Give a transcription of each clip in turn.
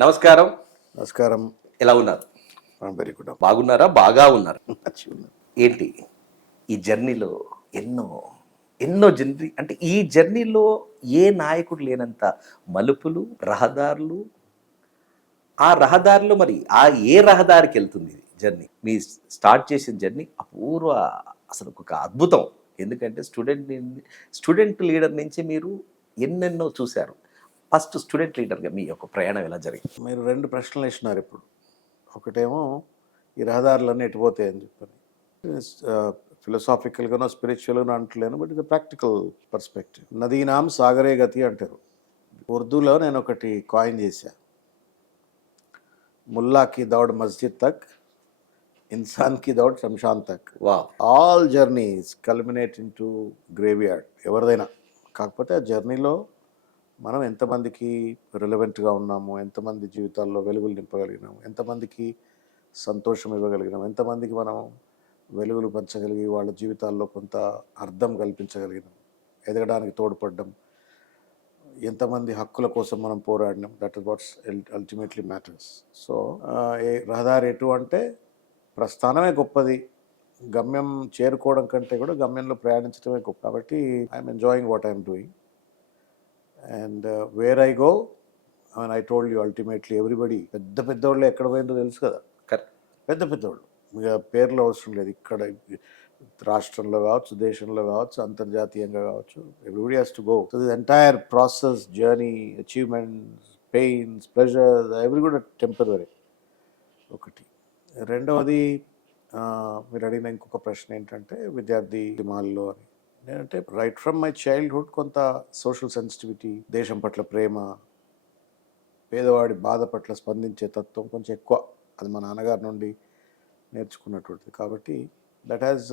నమస్కారం. నమస్కారం. ఎలా ఉన్నారు? Very good. బాగున్నారా? బాగా ఉన్నారు. మంచిగా ఉన్నారు. ఏంటి ఈ జర్నీలో ఎన్నో ఎన్నో అంటే ఈ జర్నీలో ఏ నాయకుడు లేనంత మలుపులు, రహదారులు, ఆ రహదారిలో మరి ఏ రహదారికి వెళ్తుంది ఇది జర్నీ? మీ స్టార్ట్ చేసిన జర్నీ అపూర్వ, అసలు ఒక అద్భుతం. ఎందుకంటే స్టూడెంట్ లీడర్ నుంచి మీరు ఎన్నెన్నో చూశారు. ఫస్ట్ స్టూడెంట్ లీడర్గా మీ యొక్క ప్రయాణం ఎలా జరిగింది? మీరు 2 ప్రశ్నలు వేసినారు ఇప్పుడు. ఒకటేమో ఈ రహదారులన్నీ ఎటుపోతాయని చెప్పని. ఫిలసాఫికల్గానో స్పిరిచువల్గానో అంటలేను, బట్ ఇది ప్రాక్టికల్ పర్స్పెక్టివ్. నదీనాం సాగరే గతి అంటారు. ఉర్దూలో నేను ఒకటి కాయిన్ చేశా. ముల్లాకి దౌడ్ మస్జిద్ తక్, ఇన్సాన్కి దౌడ్ శంషాన్ తక్. All journeys culminate in to grave yard, ఎవరిదైనా. కాకపోతే ఆ జర్నీలో మనం ఎంతమందికి రిలవెంట్గా ఉన్నాము, ఎంతమంది జీవితాల్లో వెలుగులు నింపగలిగినాము, ఎంతమందికి సంతోషం ఇవ్వగలిగినాము, ఎంతమందికి మనం వెలుగులు పంచగలిగి వాళ్ళ జీవితాల్లో కొంత అర్థం కల్పించగలిగినాం, ఎదగడానికి తోడ్పడ్డం, ఎంతమంది హక్కుల కోసం మనం పోరాడినాం. That is what's ultimately matters. So ఏ రహదారి ఎటు అంటే ప్రస్థానమే గొప్పది, గమ్యం చేరుకోవడం కంటే కూడా గమ్యంలో ప్రయాణించడమే గొప్ప. కాబట్టి I'm enjoying what I'm doing. And where I go, I mean, I told you ultimately everybody, పెద్దోళ్ళు ఎక్కడ పోయిందో తెలుసు కదా. పెద్దోళ్ళు ఇక పేర్లు అవసరం లేదు. ఇక్కడ రాష్ట్రంలో కావచ్చు, దేశంలో కావచ్చు, అంతర్జాతీయంగా కావచ్చు, everybody has to go. So this entire process, journey, achievements, pains, pleasures, every కూడా టెంపరరీ. ఒకటి. రెండవది, మీరు అడిగిన ఇంకొక ప్రశ్న ఏంటంటే విద్యార్థి దిమాల్లో అని. నేనంటే రైట్ ఫ్రమ్ మై చైల్డ్హుడ్ కొంత సోషల్ సెన్సిటివిటీ, దేశం పట్ల ప్రేమ, పేదవాడి బాధ పట్ల స్పందించే తత్వం కొంచెం ఎక్కువ. అది మా నాన్నగారి నుండి నేర్చుకున్నటువంటిది. కాబట్టి that has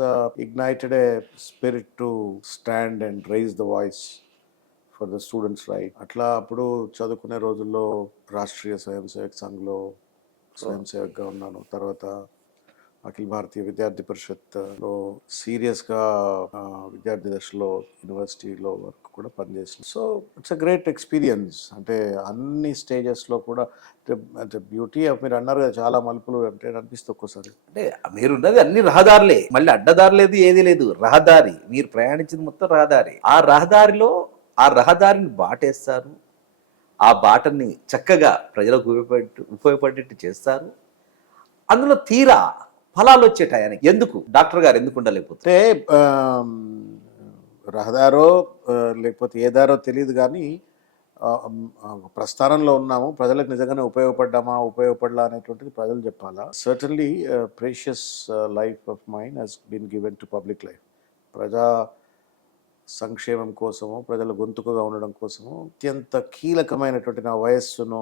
ignited a spirit to stand and rise the voice for the students right. అట్లా అప్పుడు చదువుకునే రోజుల్లో రాష్ట్రీయ స్వయం సేవక్ సంఘ్లో స్వయం సేవక్గా ఉన్నాను. తర్వాత అఖిల భారతీయ విద్యార్థి పరిషత్లో సీరియస్గా విద్యార్థి దశలో యూనివర్సిటీలో వరకు కూడా పనిచేసింది. So it's a great experience. అంటే అన్ని స్టేజెస్లో కూడా అంటే బ్యూటీ ఆఫ్, మీరు అన్నారు కదా చాలా మలుపులు అంటే అనిపిస్తుంది ఒక్కోసారి. అంటే మీరున్నది అన్ని రహదారులే, మళ్ళీ అడ్డదారి లేదు, ఏది లేదు, రహదారి. మీరు ప్రయాణించింది మొత్తం రహదారి. ఆ రహదారిలో ఆ రహదారిని బాటేస్తారు, ఆ బాటని చక్కగా ప్రజలకు ఉపయోగపడేట్టు చేస్తారు. అందులో తీరా ఫలాలు వచ్చే టయానికి ఎందుకు డాక్టర్ గారు ఎందుకు ఉండలేకపోతే? రహదారో లేకపోతే ఏ దారో తెలియదు, కానీ ప్రస్థానంలో ఉన్నాము. ప్రజలకు నిజంగానే ఉపయోగపడలా అనేటువంటిది ప్రజలు చెప్పాలా. Certainly precious life of mind he's been given to public life. ప్రజా సంక్షేమం కోసము, ప్రజల గొంతుకగా ఉండడం కోసము అత్యంత కీలకమైనటువంటి నా వయస్సును,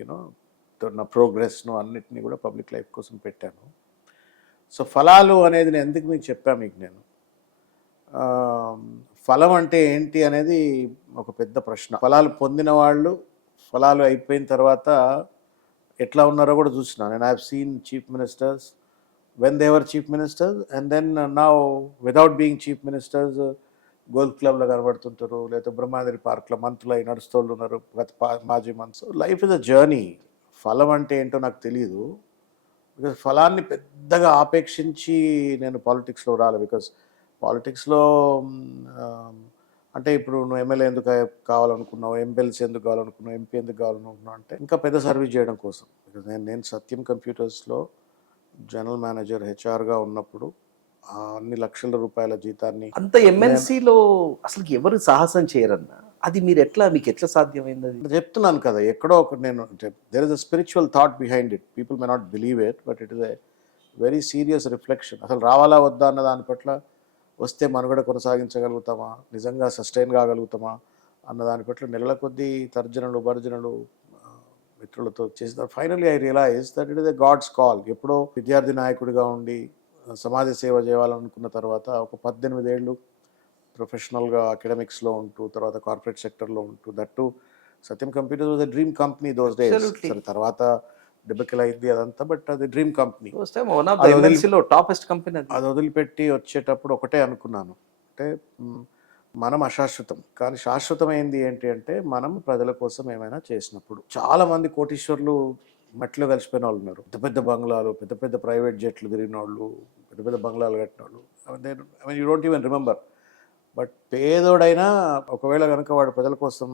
యూనో, నా ప్రోగ్రెస్ను అన్నిటినీ కూడా పబ్లిక్ లైఫ్ కోసం పెట్టాను. సో ఫలాలు అనేది నేను ఎందుకు మీకు చెప్పాను, మీకు నేను ఫలం అంటే ఏంటి అనేది ఒక పెద్ద ప్రశ్న. ఫలాలు పొందిన వాళ్ళు ఫలాలు అయిపోయిన తర్వాత ఎట్లా ఉన్నారో కూడా చూసిన నేను. I have seen chief ministers when they were chief ministers and then now without being chief ministers golf క్లబ్లో కనబడుతుంటారు, లేకపోతే బ్రహ్మాందరి పార్క్లో మంత్రులు అయి నడుస్తోళ్ళు ఉన్నారు, మాజీ months. Life is a journey. ఫలం అంటే ఏంటో నాకు తెలియదు. బికాజ్ ఫలాన్ని పెద్దగా ఆపేక్షించి నేను పాలిటిక్స్లో రాలి. బికాజ్ పాలిటిక్స్లో అంటే ఇప్పుడు నువ్వు ఎమ్మెల్యే ఎందుకు కావాలనుకున్నావు, ఎంపీఎల్సీ ఎందుకు కావాలనుకున్నావు, ఎంపీ ఎందుకు కావాలనుకున్నావు అంటే ఇంకా పెద్ద సర్వీస్ చేయడం కోసం. బికాజ్ నేను సత్యం కంప్యూటర్స్లో జనరల్ మేనేజర్ హెచ్ఆర్గా ఉన్నప్పుడు అన్ని లక్షల రూపాయల జీతాన్ని అంత ఎంఎన్సీలో అసలు ఎవరు సాహసం చేయరన్నా, అది మీకు ఎట్లా సాధ్యమైంది? అది చెప్తున్నాను కదా, ఎక్కడో ఒక నేను there is a spiritual thought behind it. People may not believe it, but it is a very serious reflection. అసలు రావాలా వద్దా అన్న దాని పట్ల, వస్తే మనుగడ కొనసాగించగలుగుతామా, నిజంగా సస్టైన్ కాగలుగుతామా అన్న దాని పట్ల నెలల కొద్దీ తర్జనలు భర్జనలు మిత్రులతో చేసిన finally I realise that it is a God's call. ఎప్పుడో విద్యార్థి నాయకుడిగా ఉండి సమాజ సేవ చేయాలనుకున్న తర్వాత ఒక 18 ఏళ్ళు ప్రొఫెషనల్గా అకాడమిక్స్లో ఉంటూ, తర్వాత కార్పొరేట్ సెక్టర్లో ఉంటూ, that Satyam computers was a dream company those days. సరే తర్వాత డెబ్బకిల్ అయింది అదంతా, బట్ అది డ్రీమ్ కంపెనీ. అది వదిలిపెట్టి వచ్చేటప్పుడు ఒకటే అనుకున్నాను, అంటే మనం అశాశ్వతం, కానీ శాశ్వతమైంది ఏంటి అంటే మనం ప్రజల కోసం ఏమైనా చేసినప్పుడు. చాలా మంది కోటీశ్వర్లు మట్టిలో కలిసిపోయిన వాళ్ళు ఉన్నారు. పెద్ద పెద్ద బంగ్లాలు, పెద్ద పెద్ద ప్రైవేట్ జెట్లు తిరిగిన వాళ్ళు, పెద్ద పెద్ద బంగ్లాలు కట్టిన వాళ్ళు. You don't even remember. But పేదోడైనా ఒకవేళ కనుక వాడు ప్రజల కోసం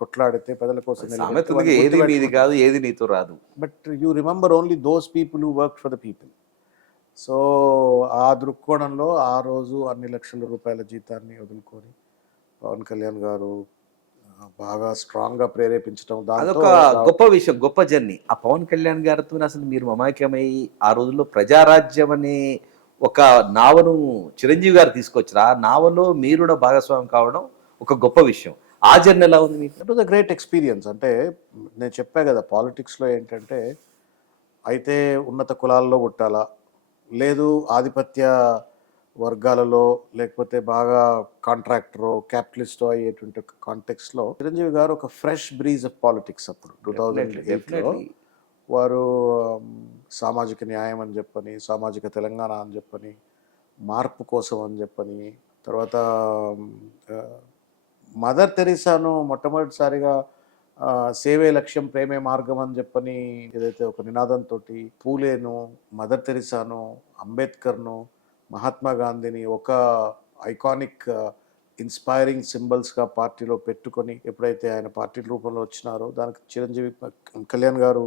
కొట్లాడితే, ప్రజల కోసం సామెత ఉంది, ఏది నీది కాదు ఏది నీతో రాదు. But you remember only those people who work for the people. So ఆ దృక్కోణంలో ఆ రోజు అన్ని లక్షల రూపాయల జీతాన్ని వదులుకొని పవన్ కళ్యాణ్ గారు బాగా స్ట్రాంగ్గా ప్రేరేపించడం, అదొక గొప్ప విషయం, గొప్ప జర్నీ. ఆ పవన్ కళ్యాణ్ గారితో అసలు మీరు మమాక్యమై ఆ రోజుల్లో ప్రజారాజ్యం అనే ఒక నావను చిరంజీవి గారు తీసుకొచ్చారు. ఆ నావలో మీరు కూడా భాగస్వామ్యం కావడం ఒక గొప్ప విషయం. ఆ జర్నీ ఎలా ఉంది మీకు? It was a great experience. అంటే నేను చెప్పా కదా, పాలిటిక్స్లో ఏంటంటే అయితే ఉన్నత కులాల్లో పుట్టాలా, లేదు ఆధిపత్య వర్గాలలో, లేకపోతే బాగా కాంట్రాక్టరో క్యాపిటలిస్టో అయ్యేటువంటి కాంటెక్స్లో చిరంజీవి గారు ఒక ఫ్రెష్ బ్రీజ్ ఆఫ్ పాలిటిక్స్ అప్పుడు 2008లో వారు సామాజిక న్యాయం అని చెప్పని, సామాజిక తెలంగాణ అని చెప్పని, మార్పు కోసం అని చెప్పని, తర్వాత మదర్ తెరీసాను మొట్టమొదటిసారిగా సేవే లక్ష్యం ప్రేమే మార్గం అని చెప్పని ఏదైతే ఒక నినాదంతో పూలేను, మదర్ తెరీసాను, అంబేద్కర్ను, మహాత్మా గాంధీని ఒక ఐకానిక్ ఇన్స్పైరింగ్ సింబల్స్గా పార్టీలో పెట్టుకొని ఎప్పుడైతే ఆయన పార్టీ రూపంలో వచ్చినారో దానికి చిరంజీవి కళ్యాణ్ గారు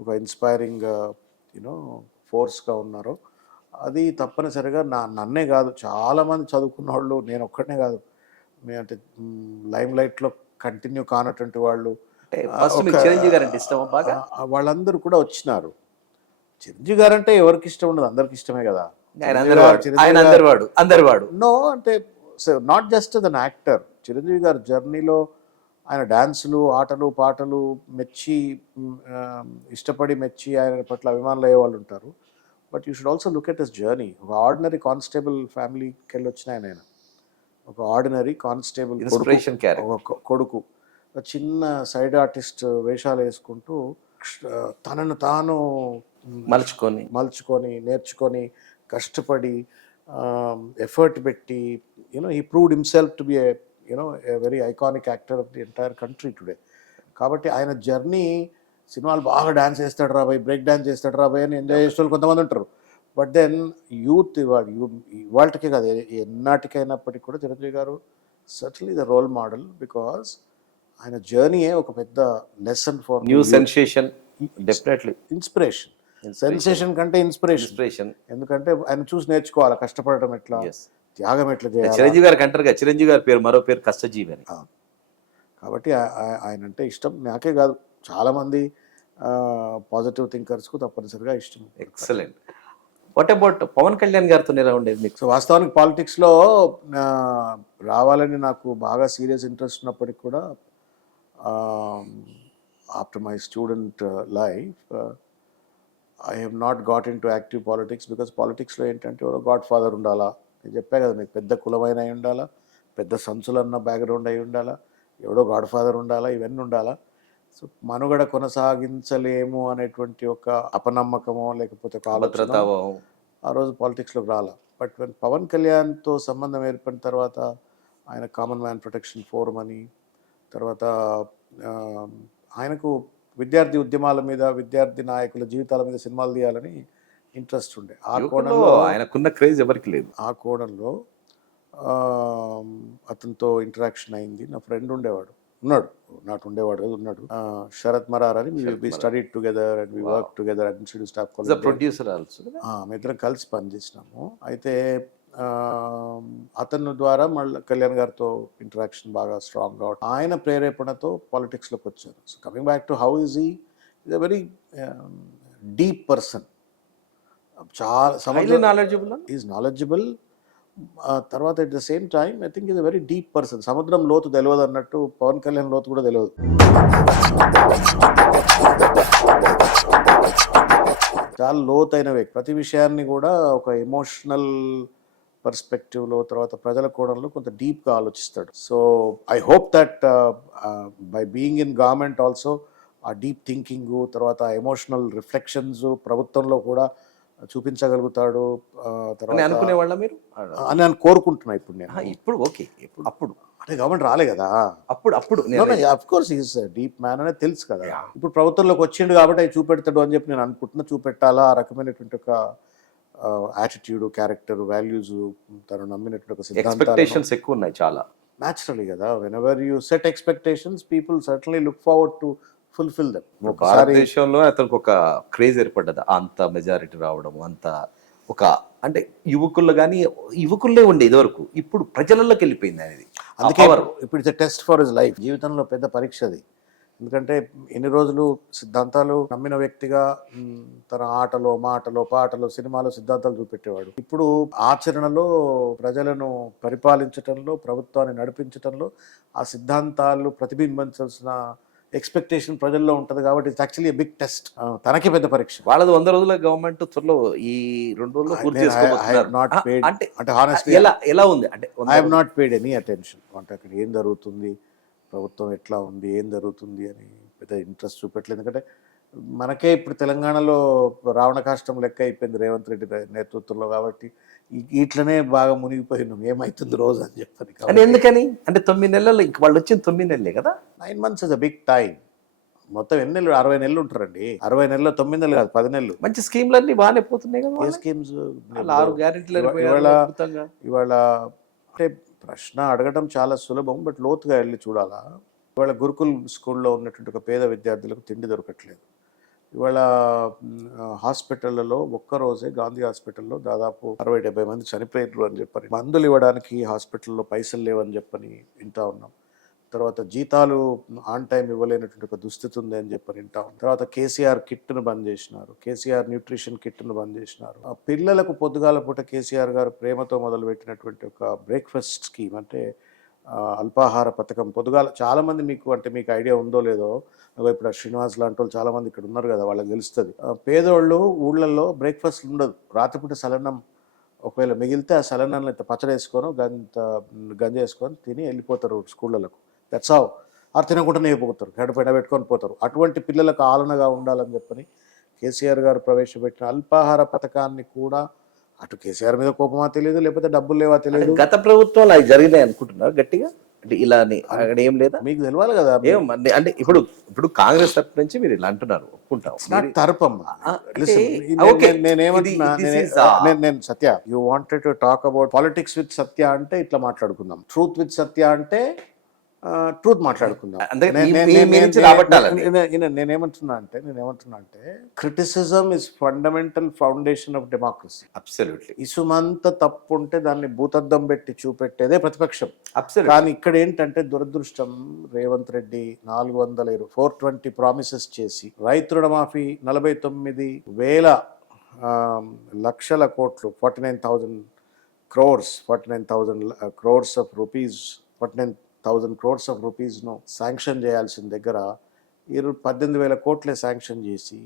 ఒక ఇన్స్పైరింగ్ యూనో ఫోర్స్గా ఉన్నారో, అది తప్పనిసరిగా నన్నే కాదు చాలామంది చదువుకున్న వాళ్ళు, నేను ఒక్కడనే కాదు, అంటే లైమ్ లైట్లో కంటిన్యూ కానటువంటి వాళ్ళు చిరంజీవి గారు అంటే ఇష్టం బాగా, వాళ్ళందరూ కూడా వచ్చినారు. చిరంజీవి గారు అంటే ఎవరికి ఇష్టం ఉండదు, అందరికి ఇష్టమే కదా. నో అంటే not just an actor. Chiranjeevi గారు జర్నీలో ఆయన డ్యాన్సులు, ఆటలు, పాటలు మెచ్చి ఇష్టపడి మెచ్చి ఆయన పట్ల అభిమానులు అయ్యే వాళ్ళు ఉంటారు. But you should also look at his journey. ఒక ఆర్డినరీ కానిస్టేబుల్ ఫ్యామిలీకి వెళ్ళి వచ్చిన ఆయన, ఒక ఆర్డినరీ కానిస్టేబుల్ కొడుకు, చిన్న సైడ్ ఆర్టిస్ట్ వేషాలు వేసుకుంటూ తనను తాను మలుచుకొని నేర్చుకొని కష్టపడి ఎఫర్ట్ పెట్టి he proved himself to be a very iconic actor of the entire country today. కాబట్టి ఆయన జర్నీ, సినిమాలు బాగా డ్యాన్స్ చేస్తాడు రాబాయ్, బ్రేక్ డ్యాన్స్ చేస్తాడు రాబాయ్ అని ఎంజాయ్ చేసే వాళ్ళు కొంతమంది ఉంటారు. బట్ దెన్ యూత్ ఇవాళకే కాదు, ఎన్నాటికైనప్పటికీ కూడా Chiranjeevi garu certainly the role model, because ఆయన జర్నీయే ఒక పెద్ద lesson for new sensation, definitely inspiration. Sensation కంటే ఇన్స్పిరేషన్. ఎందుకంటే ఆయన చూసి నేర్చుకోవాలి, కష్టపడటం ఎట్లా, త్యాగం ఎట్లా చేయాలి. చిరంజీవి గారికి అంటారు కదా, చిరంజీవి గారి పేరు మరో పేరు కష్టజీవి అని. కాబట్టి ఆయన అంటే ఇష్టం, నాకే కాదు చాలామంది పాజిటివ్ థింకర్స్కు తప్పనిసరిగా ఇష్టం. Excellent. What about Pawan Kalyan గారితో ఎలా ఉండేది మీకు? సో వాస్తవానికి పాలిటిక్స్లో రావాలని నాకు బాగా సీరియస్ ఇంట్రెస్ట్ ఉన్నప్పటికి కూడా after my student life I have not got in to active politics. Because పాలిటిక్స్లో ఏంటంటే ఎవరో గాడ్ ఫాదర్ ఉండాలా, నేను చెప్పా కదా మీకు, పెద్ద కులమైన అయి ఉండాలా, పెద్ద సంచులన్న బ్యాక్గ్రౌండ్ అయి ఉండాలా, ఎవడో గాడ్ ఫాదర్ ఉండాలా, ఇవన్నీ ఉండాలా. సో మనుగడ కొనసాగించలేము అనేటువంటి ఒక అపనమ్మకమో లేకపోతే ఒక ఆలోచన ఆ రోజు పాలిటిక్స్లోకి రాలా. బట్ వెన్ పవన్ కళ్యాణ్తో సంబంధం ఏర్పడిన తర్వాత ఆయన కామన్ మ్యాన్ ప్రొటెక్షన్ ఫోరం అని, తర్వాత ఆయనకు విద్యార్థి ఉద్యమాల మీద, విద్యార్థి నాయకుల జీవితాల మీద సినిమాలు తీయాలని ఇంట్రెస్ట్ ఉండే. ఆ కోణంలో ఆయనకున్న క్రేజ్ ఎవరికి లేదు. ఆ కోణంలో అతనితో ఇంటరాక్షన్ అయింది. నా ఫ్రెండ్ ఉన్నాడు, శరత్ మరార్ అని. We studied together and we work together at institute staff college. Producer also. మేమిద్దరం కలిసి పనిచేసినాము. అయితే అతని ద్వారా మళ్ళీ కళ్యాణ్ గారితో ఇంటరాక్షన్ బాగా స్ట్రాంగ్ అవడం, ఆయన ప్రేరేపణతో పాలిటిక్స్లోకి వచ్చారు. So coming back to how is a very deep person, చాలా నాలెడ్జబుల్. తర్వాత at the same time I think is a very deep person. సముద్రం లోతు తెలియదు అన్నట్టు పవన్ కళ్యాణ్ లోతు కూడా తెలియదు. చాలా లోతైన వ్యక్తి. ప్రతి విషయాన్ని కూడా ఒక ఎమోషనల్ పర్స్పెక్టివ్లో, తర్వాత ప్రజల కోణంలో కొంత డీప్గా ఆలోచిస్తాడు. So I hope that by being in government also ఆ డీప్ థింకింగ్, తర్వాత ఎమోషనల్ రిఫ్లెక్షన్స్ ప్రభుత్వంలో కూడా చూపించగలుగుతాడు అని తర్వాత అనుకునే వాళ్ళ మీరు అని నేను కోరుకుంటున్నా ఇప్పుడు నేను. ఇప్పుడు ఓకే ఇప్పుడు అప్పుడు అంటే గవర్నమెంట్ రాలే కదా. అప్పుడు అప్పుడు of course is deep man అనేది తెలుసు కదా. ఇప్పుడు ప్రభుత్వంలోకి వచ్చిండు కాబట్టి అవి చూపెడతాడు అని చెప్పి నేను అనుకుంటున్నా. చూపెట్టాలా ఆ రకమైనటువంటి ఒక యాటిట్యూడ్, క్యారెక్టర్, వాల్యూస్, తను నమ్మినటువంటి ఒక సిద్ధాంతాలు ఎక్స్పెక్టేషన్స్ ఎక్కువ ఉన్నాయి చాలా. న్యాచురలీ కదా. When ever you set expectations people certainly look forward to fulfil them. ఒకసారి భారతదేశంలో అతనికి ఒక క్రేజ్ ఏర్పడ్డది, అంత మెజారిటీ రావడం, అంత ఒక అంటే యువకుల్లో కానీ యువకుల్లే ఉండే ఇదివరకు, ఇప్పుడు ప్రజలలోకి వెళ్ళిపోయింది అనేది. అందుకే ఇప్పుడు it's test for his life. జీవితంలో పెద్ద పరీక్ష అది. ఎందుకంటే ఎన్ని రోజులు సిద్ధాంతాలు నమ్మిన వ్యక్తిగా తన ఆటలో, మాటలో, పాటలో, సినిమాలో సిద్ధాంతాలు చూపెట్టేవాడు. ఇప్పుడు ఆచరణలో ప్రజలను పరిపాలించటంలో, ప్రభుత్వాన్ని నడిపించటంలో ఆ సిద్ధాంతాలు ప్రతిబింబించాల్సిన ఎక్స్పెక్టేషన్ ప్రజల్లో ఉంటుంది. కాబట్టి ఇట్స్ యాక్చువల్లీ బిగ్ టెస్ట్. తనకి పెద్ద పరీక్ష. వాళ్ళది 100 రోజుల గవర్నమెంట్ త్వరలో ఈ 2 రోజుల్లో పూర్తి చేసుకోబోతున్నారు. అంటే హానెస్ట్లీ ఎలా ఉంది అంటే I have not paid any attention. అంటే అక్కడ ఏం జరుగుతుంది, ప్రభుత్వం ఎట్లా ఉంది, ఏం జరుగుతుంది అని పెద్ద ఇంట్రెస్ట్ చూపెట్టలేదు. ఎందుకంటే మనకే ఇప్పుడు తెలంగాణలో రావణ కాష్టం లెక్క అయిపోయింది రేవంత్ రెడ్డి నేతృత్వంలో. కాబట్టి ఇట్లనే బాగా మునిగిపోయినాం ఏమవుతుంది రోజు అని చెప్పని. అంటే ఎందుకని అంటే 9 నెలలు వాళ్ళు వచ్చిన 9 నెలలే కదా. 9 months is a big time. మొత్తం ఎన్ని నెలలు? 60 నెలలు ఉంటారండి. 60 నెలల్లో 9 నెలలు కాదు, 10 నెలలు. మంచి స్కీమ్లన్నీ బాగానే పోతున్నాయి కదా. ఏ స్కీమ్స్? 6 గ్యారెంటీలు ఇవాళ అంటే ప్రశ్న అడగడం చాలా సులభం, బట్ లోతుగా వెళ్ళి చూడాలా. ఇవాళ గురుకుల్ స్కూల్లో ఉన్నటువంటి ఒక పేద విద్యార్థులకు తిండి దొరకట్లేదు. ఇవాళ హాస్పిటళ్లలో ఒక్కరోజే గాంధీ హాస్పిటల్లో దాదాపు 60-70 మంది చనిపోయారు అని చెప్పని, మందులు ఇవ్వడానికి హాస్పిటల్లో పైసలు లేవని చెప్పని వింటా ఉన్నాం. తర్వాత జీతాలు ఆన్ టైం ఇవ్వలేనటువంటి ఒక దుస్థితి ఉంది అని చెప్పని వింటా ఉన్నాం. తర్వాత కేసీఆర్ కిట్ను బంద్ చేసినారు, కేసీఆర్ న్యూట్రిషన్ కిట్ను బంద్ చేసినారు. ఆ పిల్లలకు పొద్దుగాల పూట కేసీఆర్ గారు ప్రేమతో మొదలుపెట్టినటువంటి ఒక బ్రేక్ఫాస్ట్ స్కీమ్, అంటే అల్పాహార పథకం. పొద్దుగాల చాలామంది మీకు ఐడియా ఉందో లేదో, ఇప్పుడు శ్రీనివాస్ లాంటి వాళ్ళు చాలామంది ఇక్కడ ఉన్నారు కదా, వాళ్ళకి తెలుస్తుంది. పేదోళ్ళు ఊళ్ళల్లో బ్రేక్ఫాస్ట్ ఉండదు. రాత్రిపూట సలన్నం ఒకవేళ మిగిలితే ఆ సలన్నాన్ని ఇంత పచ్చడి వేసుకొని గంజ వేసుకొని తిని వెళ్ళిపోతారు స్కూళ్ళకు. That's how. ఆ తినకుండానే అయిపోతారు, గడపైన పెట్టుకొని పోతారు. అటువంటి పిల్లలకు ఆలనగా ఉండాలని చెప్పని కేసీఆర్ గారు ప్రవేశపెట్టిన అల్పాహార పథకాన్ని కూడా అటు కేసీఆర్ మీద కోపమా తెలియదు, లేకపోతే డబ్బులు లేవా తెలియదు. గత ప్రభుత్వాలు అవి జరిగినాయి అనుకుంటున్నారు గట్టిగా. అంటే ఇలా అక్కడ ఏం లేదా మీకు తెలియాలి కదా. అంటే ఇప్పుడు కాంగ్రెస్ తరపు నుంచి మీరు ఇలా అంటున్నారు, ఒప్పుకుంటాం. తరపమ్మా. నేను Satya, you wanted to talk about politics with Satya అంటే ఇట్లా మాట్లాడుకుందాం. ట్రూత్ విత్ సత్య అంటే ట్రూత్ మాట్లాడుకుందాం. నేనేమంటున్నా అంటే criticism is fundamental foundation of democracy. Absolutely. ఇసుమంత తప్పు ఉంటే దాన్ని భూతద్దం పెట్టి చూపెట్టేదే ప్రతిపక్షం. కానీ ఇక్కడ ఏంటంటే దురదృష్టం, రేవంత్ రెడ్డి 420 ప్రామిసెస్ చేసి రైతు రుణమాఫీ 49,000 లక్షల కోట్లు, 49,000 crores of rupees, 49,000 crores of rupees ను శాంక్షన్ చేయాల్సిన దగ్గర 18,000 కోట్లే శాంక్షన్ చేసి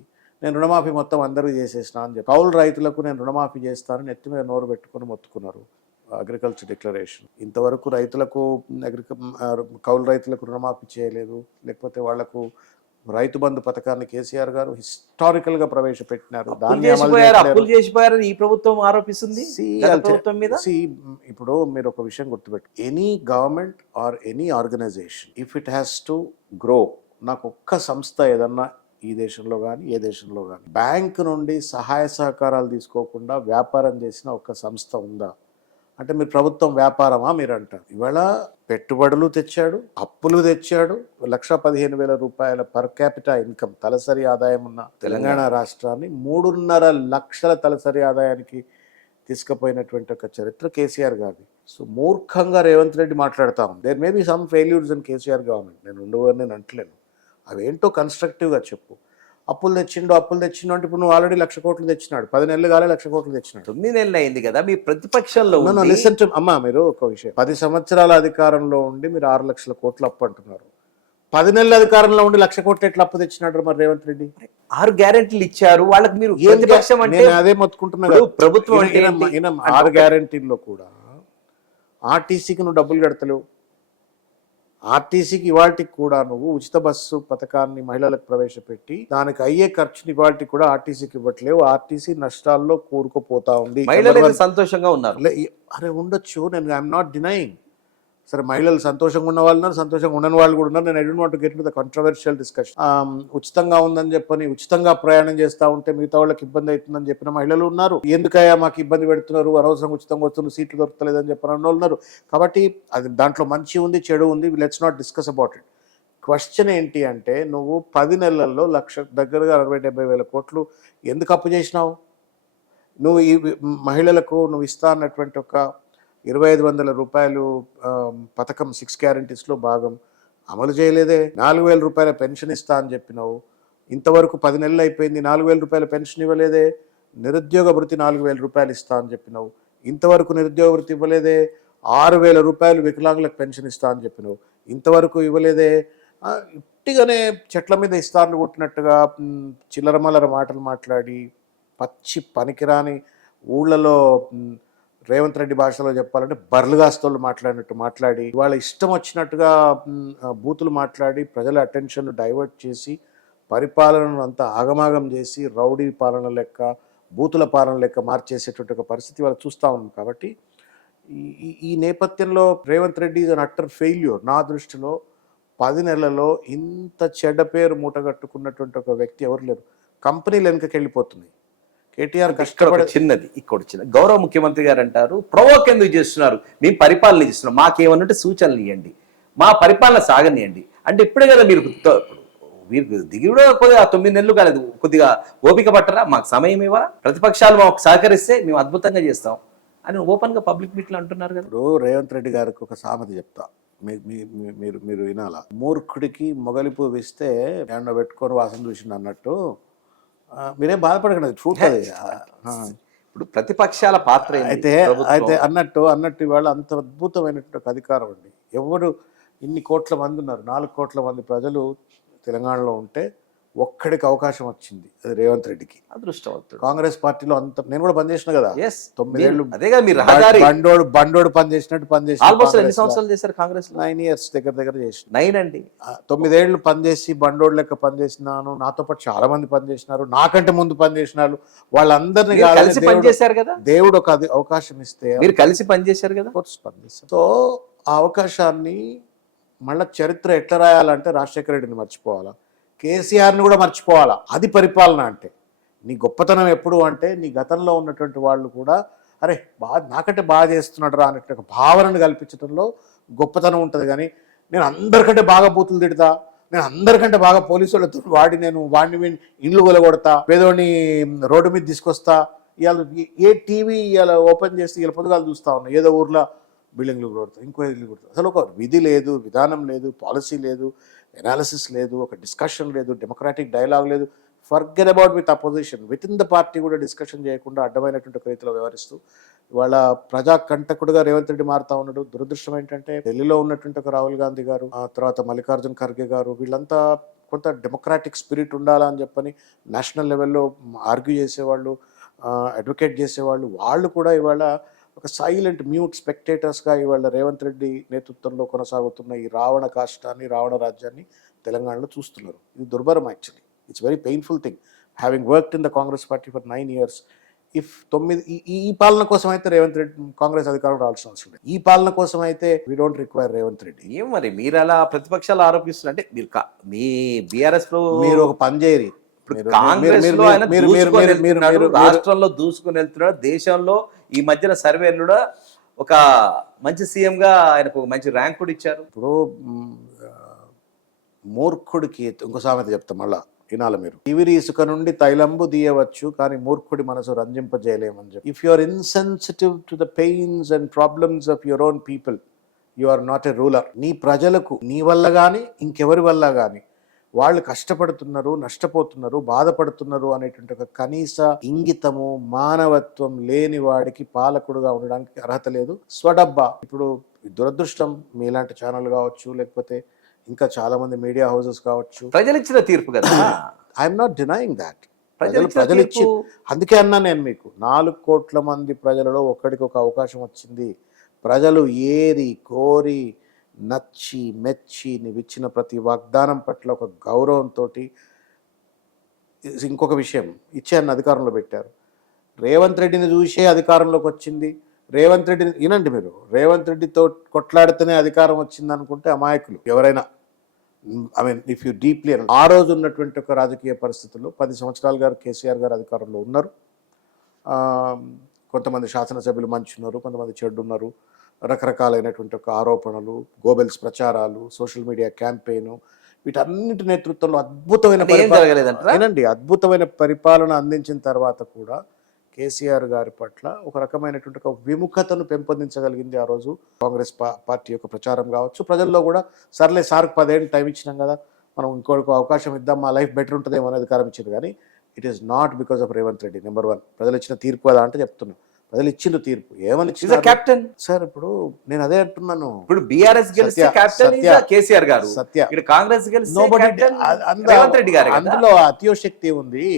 నేను రుణమాఫీ మొత్తం అందరికీ చేసేసిన అని చెప్పి కౌలు రైతులకు నేను రుణమాఫీ చేస్తానని ఎత్తి మీద నోరు పెట్టుకుని మొత్తుకున్నారు. Agriculture declaration. ఇంతవరకు రైతులకు కౌలు రైతులకు రుణమాఫీ చేయలేదు. లేకపోతే వాళ్లకు రైతు బంధు పథకాన్ని కేసీఆర్ గారు హిస్టారికల్ గా ప్రవేశపెట్టినారు. ఈ ప్రభుత్వం ఆరోపిస్తుంది. ఇప్పుడు మీరు ఒక విషయం గుర్తుపెట్టు, any government or any organisation if it has to grow, నాకు ఒక్క సంస్థ ఏదన్నా ఈ దేశంలో కానీ ఏ దేశంలో కానీ బ్యాంక్ నుండి సహాయ సహకారాలు తీసుకోకుండా వ్యాపారం చేసిన ఒక్క సంస్థ ఉందా అంటే మీరు ప్రభుత్వం వ్యాపారమా మీరు అంటారు. ఇవాళ పెట్టుబడులు తెచ్చాడు, అప్పులు తెచ్చాడు. 1,15,000 రూపాయల పర్ క్యాపిటా ఇన్కమ్ తలసరి ఆదాయం ఉన్న తెలంగాణ రాష్ట్రాన్ని 3.5 లక్షల తలసరి ఆదాయానికి తీసుకుపోయినటువంటి ఒక చరిత్ర కేసీఆర్ గారిది. సో మూర్ఖంగా రేవంత్ రెడ్డి మాట్లాడుతూ ఉంది. There may be some failures in KCR government. నేను ఉండవని నేను అంటలేను. అవేంటో కన్స్ట్రక్టివ్గా చెప్పు. అప్పులు తెచ్చిండు అంటే ఇప్పుడు నువ్వు ఆల్రెడీ 1,00,000 కోట్లు తెచ్చినాడు. 10 నెలలు కాలే 1,00,000 కోట్లు తెచ్చినాడు. 9 నెలలు అయింది కదా మీ ప్రతిపక్షంలో. అమ్మా మీరు ఒక విషయం, 10 సంవత్సరాల అధికారంలో ఉండి మీరు 6 లక్షల కోట్లు అప్పు అంటున్నారు. 10 నెలల అధికారంలో ఉండి 1,00,000 కోట్లు ఎట్లా అప్పు తెచ్చినాడు మరి రేవంత్ రెడ్డి? 6 గ్యారెంటీలు ఇచ్చారు వాళ్ళకి. మీరు ప్రతిపక్షం అంటే అదే మొత్తుకుంటున్నా. ప్రభుత్వం 6 గ్యారెంటీల్లో కూడా ఆర్టీసీకి నువ్వు డబ్బులు కడతలేవు. ఆర్టీసీకి ఇవాళకి కూడా నువ్వు ఉచిత బస్సు పథకాన్ని మహిళలకు ప్రవేశపెట్టి దానికి అయ్యే ఖర్చుని ఇవాళకి కూడా ఆర్టీసీకి ఇవ్వట్లేవు. ఆర్టీసీ నష్టాల్లో కూరుకుపోతా ఉంది. మహిళలు అయితే సంతోషంగా ఉన్నారు. అరే ఉండొచ్చు, నేను ఐఎమ్ నాట్ డినయింగ్. సరే మహిళలు సంతోషంగా ఉన్న వాళ్ళు ఉన్నారు, సంతోషంగా ఉండని వాళ్ళు కూడా ఉన్నారు. నేను I don't want to get into the controversial discussion. ఉచితంగా ఉందని చెప్పని ఉచితంగా ప్రయాణం చేస్తూ ఉంటే మిగతా వాళ్ళకి ఇబ్బంది అవుతుందని చెప్పిన మహిళలు ఉన్నారు. ఎందుకయ్యా మాకు ఇబ్బంది పెడుతున్నారు, అనవసరంగా ఉచితంగా వస్తున్నారు, సీట్లు దొరకలేదని చెప్పిన వాళ్ళు ఉన్నారు. కాబట్టి అది దాంట్లో మంచి ఉంది, చెడు ఉంది. Let's not discuss about it. Question ఏంటి అంటే, నువ్వు 10 నెలల్లో దగ్గరగా 60-70 వేల కోట్లు ఎందుకు అప్పు చేసినావు? నువ్వు ఈ మహిళలకు నువ్వు ఇస్తా అన్నటువంటి ఒక 2500 రూపాయలు పథకం 6 గ్యారంటీస్లో భాగం అమలు చేయలేదే. 4000 రూపాయల పెన్షన్ ఇస్తా అని చెప్పినావు. ఇంతవరకు 10 నెలలు అయిపోయింది, 4000 రూపాయల పెన్షన్ ఇవ్వలేదే. నిరుద్యోగ వృత్తి 4000 రూపాయలు ఇస్తా అని చెప్పినావు. ఇంతవరకు నిరుద్యోగ వృత్తి ఇవ్వలేదే. 6000 రూపాయలు వికలాంగులకు పెన్షన్ ఇస్తా అని చెప్పినావు. ఇంతవరకు ఇవ్వలేదే. ఇట్టిగానే చెట్ల మీద ఇస్తార్లు కొట్టినట్టుగా చిల్లరమల్లర మాటలు మాట్లాడి, పచ్చి పనికిరాని ఊళ్ళలో రేవంత్ రెడ్డి భాషలో చెప్పాలంటే బర్లుగాస్తోళ్ళు మాట్లాడినట్టు మాట్లాడి, వాళ్ళ ఇష్టం వచ్చినట్టుగా బూతులు మాట్లాడి ప్రజల అటెన్షన్ డైవర్ట్ చేసి పరిపాలనను అంతా ఆగమాగం చేసి రౌడీ పాలన లెక్క, బూతుల పాలన లెక్క మార్చేసేటువంటి ఒక పరిస్థితి వాళ్ళు చూస్తూ ఉన్నాం. కాబట్టి ఈ నేపథ్యంలో Revanth Reddy is an utter failure. నా దృష్టిలో 10 నెలల్లో ఇంత చెడ్డ పేరు మూటగట్టుకున్నటువంటి ఒక వ్యక్తి ఎవరు లేరు. కంపెనీలు వెనుకకి వెళ్ళిపోతున్నాయి. కేటీఆర్ కష్టపడి ఇక్కడ గౌరవ ముఖ్యమంత్రి గారు అంటారు, ప్రొవోక్ ఎందుకు చేస్తున్నారు, మేము పరిపాలన చేస్తున్నాం, మాకేమన్నట్టు సూచనలు ఇవ్వండి, మా పరిపాలన సాగనియండి అంటే ఇప్పుడే కదా మీరు దిగి కూడా కొద్దిగా 9 నెలలు కాలేదు, కొద్దిగా ఓపిక పట్టరా, మాకు సమయం ఇవ్వరా, ప్రతిపక్షాలు మాకు సహకరిస్తే మేము అద్భుతంగా చేస్తాం అని ఓపెన్ గా పబ్లిక్ మీట్లు అంటున్నారు కదా. ఇప్పుడు రేవంత్ రెడ్డి గారికి ఒక సామెత చెప్తా, మీరు మీరు వినాలా. మూర్ఖుడికి మొగలి పువ్వు ఇస్తే ఎండ పెట్టుకొని వాసన చూసిండు అన్నట్టు. మీరేం బాధపడకండి, ట్రూత్ అది. ఇప్పుడు ప్రతిపక్షాల పాత్ర అయితే అన్నట్టు ఇవాళ అంత అద్భుతమైనటువంటి అధికారం అండి. ఎవరు ఇన్ని కోట్ల మంది ఉన్నారు, 4 కోట్ల మంది ప్రజలు తెలంగాణలో ఉంటే ఒక్కడికి అవకాశం వచ్చింది, అది రేవంత్ రెడ్డికి. అదృష్టవంతుడు. కాంగ్రెస్ పార్టీలో అంత నేను కూడా పనిచేసిన కదా, 9 ఏళ్ళు. అదేగా మీరు బండోడు పనిచేసినట్టు పనిచేసిన. ఎన్ని సంవత్సరాలు చేశారు కాంగ్రెస్ లో? 9 years దగ్గర చేసిన. 9 అండి. 9 ఏళ్ళు పనిచేసి బండోడు లెక్క పనిచేసినాను. నాతో పాటు చాలా మంది పనిచేసినారు, నాకంటే ముందు పనిచేసినారు. వాళ్ళందరినీ కలిసి పనిచేశారు కదా. దేవుడు ఒక అవకాశం ఇస్తే మీరు కలిసి పనిచేశారు కదా. పనిచేశారు. సో ఆ అవకాశాన్ని మళ్ళీ చరిత్ర ఎట్లా రాయాలంటే రాజశేఖర రెడ్డిని మర్చిపోవాలా, కేసీఆర్ని కూడా మర్చిపోవాలా. అది పరిపాలన అంటే. నీ గొప్పతనం ఎప్పుడు అంటే, నీ గతంలో ఉన్నటువంటి వాళ్ళు కూడా అరే నాకంటే బాగా చేస్తున్నాడు రా అన్నట్టు ఒక భావనను కల్పించడంలో గొప్పతనం ఉంటుంది. కానీ నేను అందరికంటే బాగా బూతులు తిడతా, నేను అందరికంటే బాగా పోలీసులతో వాడిని ఇల్లు కొలగొడతా, పేదోడిని రోడ్డు మీద తీసుకొస్తా. ఇవాళ ఏ టీవీ ఇవాళ ఓపెన్ చేస్తే ఇవాళ పొద్దుగాలు చూస్తూ ఉన్నాయి, ఏదో ఊర్లో బిల్డింగ్లు కొడతారు, ఇంకో ఇల్లు కొడతారు. అసలు ఒక విధి లేదు, విధానం లేదు, పాలసీ లేదు, ఎనాలిసిస్ లేదు, ఒక డిస్కషన్ లేదు, డెమోక్రాటిక్ డైలాగ్ లేదు. Forget about with opposition. With in the party కూడా డిస్కషన్ చేయకుండా అడ్డమైనటువంటి ఒక రీతిలో వ్యవహరిస్తూ ఇవాళ ప్రజా కంటకుడుగా రేవంత్ రెడ్డి మారుతా ఉన్నాడు. దురదృష్టం ఏంటంటే ఢిల్లీలో ఉన్నటువంటి ఒక రాహుల్ గాంధీ గారు, ఆ తర్వాత మల్లికార్జున్ ఖర్గే గారు, వీళ్ళంతా కొంత డెమోక్రాటిక్ స్పిరిట్ ఉండాలని చెప్పని నేషనల్ లెవెల్లో ఆర్గ్యూ చేసేవాళ్ళు, అడ్వకేట్ చేసేవాళ్ళు. వాళ్ళు కూడా ఇవాళ ఒక సైలెంట్ మ్యూట్ స్పెక్టేటర్స్గా ఇవాళ రేవంత్ రెడ్డి నేతృత్వంలో కొనసాగుతున్న ఈ రావణ కాష్టాన్ని, రావణ రాజ్యాన్ని తెలంగాణలో చూస్తున్నారు. ఇది దుర్భరం actually. It's very painful thing. Having worked in the Congress party for 9 years. If 9 ఈ పాలన కోసం అయితే రేవంత్ రెడ్డి కాంగ్రెస్ అధికారం రావాల్సిన అవసరం లేదు. ఈ పాలన కోసం అయితే we don't require Revanth Reddy. ఏం మరి మీరు అలా ప్రతిపక్షాలు ఆరోపిస్తున్నారు అంటే మీ బీఆర్ఎస్ లో మీరు ఒక పని చేయరు. రాష్ట్రంలో దూసుకుని వెళ్తున్నాడు. దేశంలో ఈ మధ్యన సర్వేలు కూడా ఒక మంచి సీఎం గా ఆయనకు ఒక మంచి ర్యాంక్ కూడా ఇచ్చారు. ఇప్పుడు మూర్ఖుడికి ఇంకో సామెత చెప్తా, మళ్ళా వినాలి మీరు. ఇవిరి ఇసుక నుండి తైలంబు తీయవచ్చు, కానీ మూర్ఖుడి మనసు రంజింపజేయలేమని చెప్పి. If you are insensitive to the pains and problems of your own people, you are not a ruler. నీ ప్రజలకు నీ వల్ల కానీ ఇంకెవరి వల్ల కానీ వాళ్ళు కష్టపడుతున్నారు, నష్టపోతున్నారు, బాధపడుతున్నారు అనేటువంటి ఒక కనీస ఇంగితము, మానవత్వం లేని వాడికి పాలకుడుగా ఉండడానికి అర్హత లేదు. స్వడబ్బా. ఇప్పుడు దురదృష్టం, మీలాంటి ఛానల్ కావచ్చు, లేకపోతే ఇంకా చాలా మంది మీడియా హౌసెస్ కావచ్చు, ప్రజలు ఇచ్చిన తీర్పు కదా. I'm not denying that. ప్రజలు ఇచ్చి, అందుకే అన్నా నేను మీకు, 4 కోట్ల మంది ప్రజలలో ఒక్కడికి ఒక అవకాశం వచ్చింది. ప్రజలు ఏరి కోరి నచ్చి మెచ్చి నీవు ఇచ్చిన ప్రతి వాగ్దానం పట్ల ఒక గౌరవంతో ఇంకొక విషయం ఇచ్చారని అధికారంలో పెట్టారు. రేవంత్ రెడ్డిని చూసే అధికారంలోకి వచ్చింది. రేవంత్ రెడ్డిని వినండి, మీరు రేవంత్ రెడ్డితో కొట్లాడితేనే అధికారం వచ్చింది అనుకుంటే అమాయకులు ఎవరైనా. I mean if you deeply ఆ రోజు ఉన్నటువంటి ఒక రాజకీయ పరిస్థితుల్లో 10 సంవత్సరాలు గారు కేసీఆర్ గారు అధికారంలో ఉన్నారు. కొంతమంది శాసనసభ్యులు మంచి ఉన్నారు, కొంతమంది చెడ్డు ఉన్నారు. రకరకాలైనటువంటి ఒక ఆరోపణలు, గోబెల్స్ ప్రచారాలు, సోషల్ మీడియా క్యాంపెయిన్, వీటన్నిటి నేతృత్వంలో అద్భుతమైన ఏనండి అద్భుతమైన పరిపాలన అందించిన తర్వాత కూడా కేసీఆర్ గారి పట్ల ఒక రకమైనటువంటి ఒక విముఖతను పెంపొందించగలిగింది ఆ రోజు కాంగ్రెస్ పార్టీ యొక్క ప్రచారం కావచ్చు. ప్రజల్లో కూడా సర్లే సార్కి 10 ఏళ్ళు టైం ఇచ్చినాం కదా, మనం ఇంకొక అవకాశం ఇద్దాం, మా లైఫ్ బెటర్ ఉంటుందేమో అనే అధికారం ఇచ్చింది. కానీ it is not because of Revanth Reddy. Number 1, ప్రజలు ఇచ్చిన తీర్పు కదా అంటే చెప్తున్నా. ప్రజలు ఇచ్చిన తీర్పు ఏమని ఇచ్చిన కెప్టెన్ సార్. ఇప్పుడు నేను అదే అంటున్నాను. ఇప్పుడు బీఆర్ఎస్ గెలిస్తే కెప్టెన్ కేసీఆర్ గారు, సత్య ఇక్కడ కాంగ్రెస్ గెలిస్తే కెప్టెన్ రేవంత్ రెడ్డి గారు. అందులో అతిశక్తి ఉంది.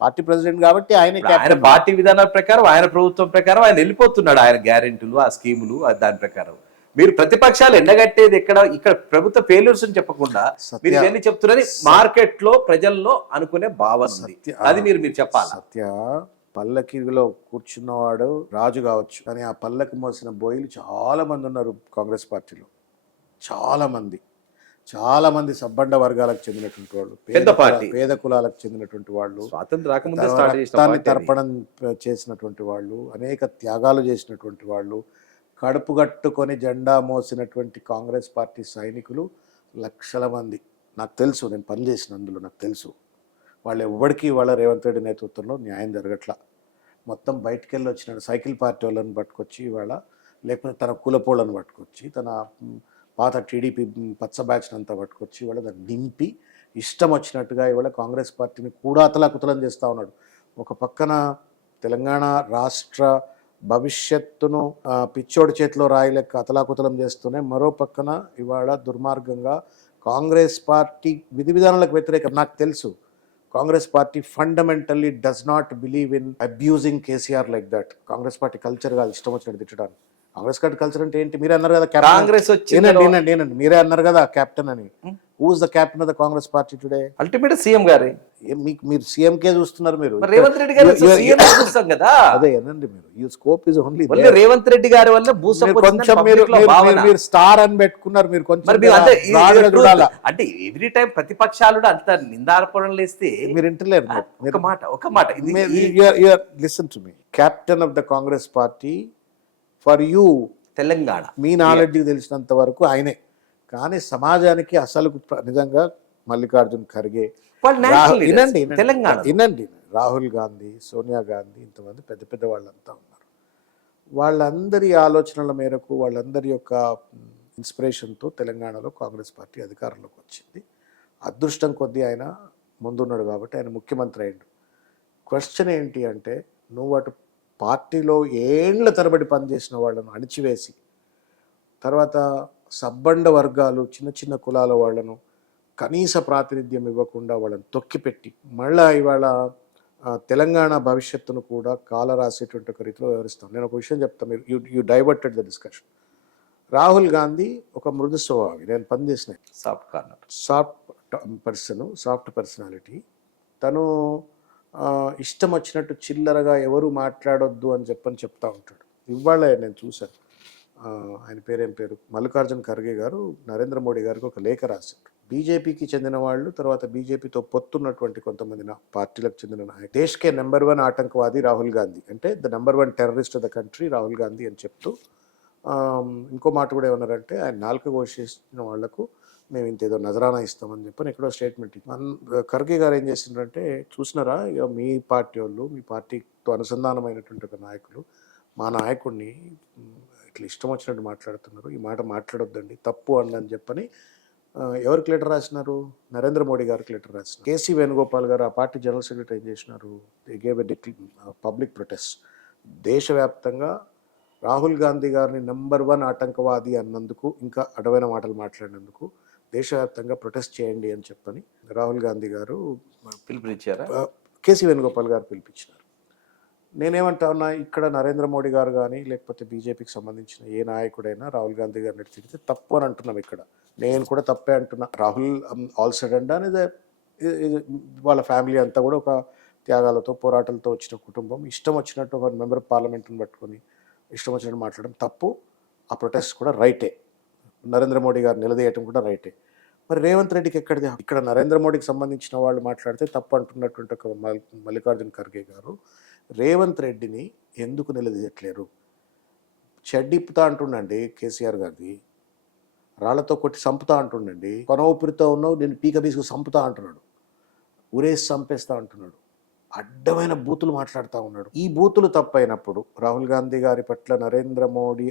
పార్టీ ప్రెసిడెంట్ కాబట్టి ఆయన పార్టీ విధానాల ప్రకారం, ఆయన ప్రభుత్వం ప్రకారం ఆయన వెళ్ళిపోతున్నాడు. ఆయన గ్యారెంటీలు, ఆ స్కీములు, దాని ప్రకారం మీరు ప్రతిపక్షాలు ఎండగట్టేది ఇక్కడ ప్రభుత్వ ఫెయిల్యూర్స్ అని చెప్పకుండా మీరు ఇవన్నీ చెప్తున్నది మార్కెట్ లో ప్రజల్లో అనుకునే భావన ఉంది. అది మీరు చెప్పాలి. సత్య పల్లకిలో కూర్చున్నవాడు రాజు కావచ్చు, కానీ ఆ పల్లకి మోసిన బోయిలు చాలా మంది ఉన్నారు కాంగ్రెస్ పార్టీలో. చాలా మంది సబ్బండ వర్గాలకు చెందినటువంటి వాళ్ళు, పేద కులాలకు చెందినటువంటి వాళ్ళు, రక్తాన్ని తర్పణం చేసినటువంటి వాళ్ళు, అనేక త్యాగాలు చేసినటువంటి వాళ్ళు, కడుపు కట్టుకొని జెండా మోసినటువంటి కాంగ్రెస్ పార్టీ సైనికులు లక్షల మంది. నాకు తెలుసు, నేను పనిచేసిన అందులో నాకు తెలుసు. వాళ్ళు ఎవరికి వాళ్ళ రేవంత్ రెడ్డి నేతృత్వంలో న్యాయం జరగట్లా. మొత్తం బయటికి వెళ్ళి వచ్చినాడు. సైకిల్ పార్టీ వాళ్ళని పట్టుకొచ్చి ఇవాళ, లేకపోతే తన కులపోళ్ళని పట్టుకొచ్చి, తన పాత టీడీపీ పచ్చ బ్యాచ్ అంతా పట్టుకొచ్చి ఇవాళ దాన్ని నింపి ఇష్టం వచ్చినట్టుగా ఇవాళ కాంగ్రెస్ పార్టీని కూడా అతలాకుతలం చేస్తూ ఉన్నాడు. ఒక పక్కన తెలంగాణ రాష్ట్ర భవిష్యత్తును పిచ్చోడి చేతిలో రాయి లెక్క అతలాకుతలం చేస్తూనే, మరో పక్కన ఇవాళ దుర్మార్గంగా కాంగ్రెస్ పార్టీ విధి విధానాలకు వ్యతిరేకం. నాకు తెలుసు Congress party fundamentally does not believe in abusing KCR like that. Congress party culture కాదు ఇష్టం వచ్చినట్టు తిట్టడానికి. కాంగ్రెస్ పార్టీ కల్చర్ అంటే ఏంటి? మీరే అన్నారు కదా కాంగ్రెస్ వచ్చిందండి, మీరే అన్నారు కదా కెప్టెన్ అని. Who is the captain of the Congress party today? Ultimate CM గారే. మీరు సీఎం కే చూస్తున్నారు. మీరు రేవంత్ రెడ్డి గారు చూస్తాం కదా. అదే అనండి, మీరు you scope is only Revanth Reddy గారి వల్ల కొంచెం మీరు స్టార్ అని పెట్టుకున్నారు. మీరు కొంచెం అంటే ఎవ్రీ టైం ప్రతిపక్షాలు అంత నిందార్పణలు లేస్తే మీరు ఇంటలేరు. ఒక మాట listen to me. Captain of the Congress party for you Telangana, మీ నాలెడ్జ్కి తెలిసినంత వరకు ఆయనే. కానీ సమాజానికి అసలు నిజంగా మల్లికార్జున్ ఖర్గే, వినండి, రాహుల్ గాంధీ, సోనియా గాంధీ, ఇంతమంది పెద్ద పెద్ద వాళ్ళంతా ఉన్నారు. వాళ్ళందరి ఆలోచనల మేరకు, వాళ్ళందరి యొక్క ఇన్స్పిరేషన్తో తెలంగాణలో కాంగ్రెస్ పార్టీ అధికారంలోకి వచ్చింది. అదృష్టం కొద్దీ ఆయన ముందున్నాడు కాబట్టి ఆయన ముఖ్యమంత్రి అయ్యాడు. క్వశ్చన్ ఏంటి అంటే, నువ్వు అటు పార్టీలో ఏండ్ల తరబడి పనిచేసిన వాళ్ళను అణిచివేసి, తర్వాత సబ్బండ వర్గాలు, చిన్న చిన్న కులాల వాళ్ళను కనీస ప్రాతినిధ్యం ఇవ్వకుండా వాళ్ళని తొక్కిపెట్టి, మళ్ళా ఇవాళ తెలంగాణ భవిష్యత్తును కూడా కాల రాసేటువంటి ఒక రీతిలో వివరిస్తాం. నేను ఒక విషయం చెప్తాను, మీరు you diverted the discussion. Rahul Gandhi ఒక మృదు స్వభావి, నేను పనిచేసిన సాఫ్ట్ పర్సనాలిటీ. తను ఇష్టం వచ్చినట్టు చిల్లరగా ఎవరు మాట్లాడొద్దు అని చెప్తా ఉంటాడు. ఇవాళ నేను చూశాను, ఆయన పేరేం పేరు, మల్లికార్జున్ ఖర్గే గారు నరేంద్ర మోడీ గారికి ఒక లేఖ రాశారు. బీజేపీకి చెందిన వాళ్ళు, తర్వాత బీజేపీతో పొత్తున్నటువంటి కొంతమంది పార్టీలకు చెందిన నాయకులు, దేశ్కే నెంబర్ 1 ఆటంకవాది రాహుల్ గాంధీ, అంటే the number 1 terrorist of the country Rahul Gandhi అని చెప్తూ, ఇంకో మాట కూడా ఏమన్నారంటే, ఆయన నాలుక కోసేసిన వాళ్లకు మేము ఇంతేదో నజరానా ఇస్తామని చెప్పని ఎక్కడో స్టేట్మెంట్ ఇచ్చి. ఖర్గే గారు ఏం చేసిండ్రంటే, చూసినారా ఇక మీ పార్టీ వాళ్ళు, మీ పార్టీతో అనుసంధానమైనటువంటి ఒక నాయకులు మా నాయకుడిని ఇట్లా ఇష్టం వచ్చినట్టు మాట్లాడుతున్నారు, ఈ మాట మాట్లాడొద్దండి, తప్పు అండి అని చెప్పని ఎవరికి లెటర్ రాసినారు? నరేంద్ర మోడీ గారికి లెటర్ రాసినారు. కేసీ వేణుగోపాల్ గారు, ఆ పార్టీ జనరల్ సెక్రటరీ, ఏం చేసినారు? They gave a public protest. దేశవ్యాప్తంగా రాహుల్ గాంధీ గారిని నెంబర్ 1 ఆటంకవాది అన్నందుకు, ఇంకా అడవైన మాటలు మాట్లాడినందుకు దేశవ్యాప్తంగా ప్రొటెస్ట్ చేయండి అని చెప్పని రాహుల్ గాంధీ గారు పిలుపునిచ్చారా? కేసీ వేణుగోపాల్ గారు పిలిపించినారు. నేనేమంటా ఉన్నా, ఇక్కడ నరేంద్ర మోడీ గారు కానీ లేకపోతే బీజేపీకి సంబంధించిన ఏ నాయకుడైనా రాహుల్ గాంధీ గారిని తిడితే తప్పు అని అంటున్నాం ఇక్కడ. నేను కూడా తప్పే అంటున్నా. రాహుల్ ఆల్ సైడ్ అండ్ అనేది వాళ్ళ ఫ్యామిలీ అంతా కూడా ఒక త్యాగాలతో పోరాటాలతో వచ్చిన కుటుంబం. ఇష్టం వచ్చినట్టు ఒక మెంబర్ ఆఫ్ పార్లమెంట్ని పట్టుకొని ఇష్టం వచ్చినట్టు మాట్లాడడం తప్పు. ఆ ప్రొటెస్ట్ కూడా రైటే. నరేంద్ర మోడీ గారు నిలదీయటం కూడా రైటే. మరి రేవంత్ రెడ్డికి ఎక్కడిది? ఇక్కడ నరేంద్ర మోడీకి సంబంధించిన వాళ్ళు మాట్లాడితే తప్పు అంటున్నటువంటి ఒక మల్లికార్జున్ ఖర్గే గారు రేవంత్ రెడ్డిని ఎందుకు నిలదీయట్లేరు? చెడ్డిప్పుతా అంటుండండి కేసీఆర్ గారిది, రాళ్లతో కొట్టి చంపుతా అంటుండండి, కొన ఊపిరితో ఉన్నావు నేను పీక పీసుకు చంపుతా అంటున్నాడు, ఉరేసి చంపేస్తా అంటున్నాడు, అడ్డమైన బూతులు మాట్లాడుతూ ఉన్నాడు. ఈ బూతులు తప్పైనప్పుడు రాహుల్ గాంధీ గారి పట్ల నరేంద్ర మోడీ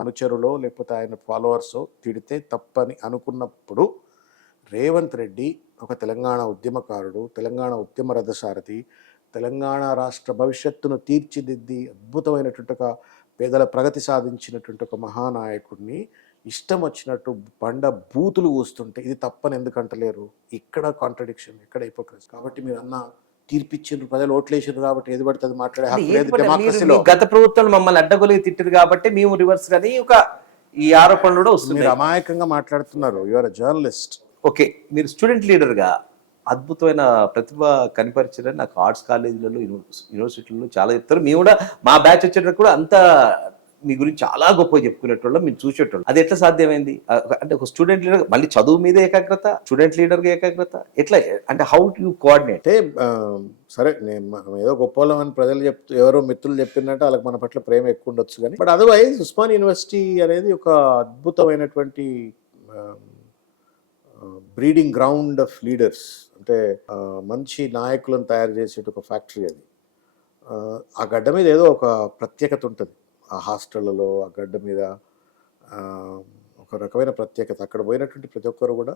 అనుచరులో లేకపోతే ఆయన ఫాలోవర్స్ తిడితే తప్పని అనుకున్నప్పుడు రేవంత్ రెడ్డి ఒక తెలంగాణ ఉద్యమకారుడు, తెలంగాణ ఉద్యమ రథసారథి, తెలంగాణ రాష్ట్ర భవిష్యత్తును తీర్చిదిద్ది అద్భుతమైనటువంటి ఒక పేదల ప్రగతి సాధించినటువంటి ఒక మహానాయకుడిని ఇష్టం వచ్చినట్టు బండ బూతులు ఊస్తుంటే ఇది తప్పని ఎందుకంటలేరు? ఇక్కడ కాంట్రడిక్షన్, ఇక్కడ హిపోక్రసీ. కాబట్టి మీరు అన్న తీర్పిచ్చిండ్రు, ప్రజలు ఓట్లేసిండ్రు కాబట్టి ఏది పడితే అది మాట్లాడే హక్కు లేదు డెమోక్రసీలో. గత ప్రభుత్వం మమ్మల్ని అడ్డగొలిగి తిట్టింది కాబట్టి మేము రివర్స్ గానీ ఒక ఈ ఆరోపణలు కూడా వస్తుంది. మీరు అమాయకంగా మాట్లాడుతున్నారు. You are a journalist. Okay, మీరు స్టూడెంట్ లీడర్గా అద్భుతమైన ప్రతిభ కనిపరిచారని నాకు ఆర్ట్స్ కాలేజీలలో యూనివర్సిటీలలో చాలా చెప్తారు. మేము కూడా మా బ్యాచ్ వచ్చేటప్పుడు కూడా అంతా మీ గురించి చాలా గొప్పగా చెప్పుకునేటోళ్ళం, మేము చూసేటోళ్ళం. అది ఎట్లా సాధ్యమైంది? అంటే ఒక స్టూడెంట్ లీడర్ మళ్ళీ చదువు మీద ఏకాగ్రత, స్టూడెంట్ లీడర్గా ఏకాగ్రత ఎట్లా, అంటే హౌ యూ కోఆర్డినేట్? అంటే సరే, మనం ఏదో గొప్ప వాళ్ళమని ప్రజలు ఎవరో మిత్రులు చెప్పినట్టు వాళ్ళకి మన పట్ల ప్రేమ ఎక్కువ ఉండొచ్చు కానీ, బట్ అదర్వైజ్ ఉస్మాన్ యూనివర్సిటీ అనేది ఒక అద్భుతమైనటువంటి బ్రీడింగ్ గ్రౌండ్ ఆఫ్ లీడర్స్. అంటే మంచి నాయకులను తయారు చేసే ఒక ఫ్యాక్టరీ అది. ఆ గడ్డ మీద ఏదో ఒక ప్రత్యేకత ఉంటుంది. ఆ హాస్టళ్లలో ఆ గడ్డ మీద ఒక రకమైన ప్రత్యేకత. అక్కడ పోయినటువంటి ప్రతి ఒక్కరు కూడా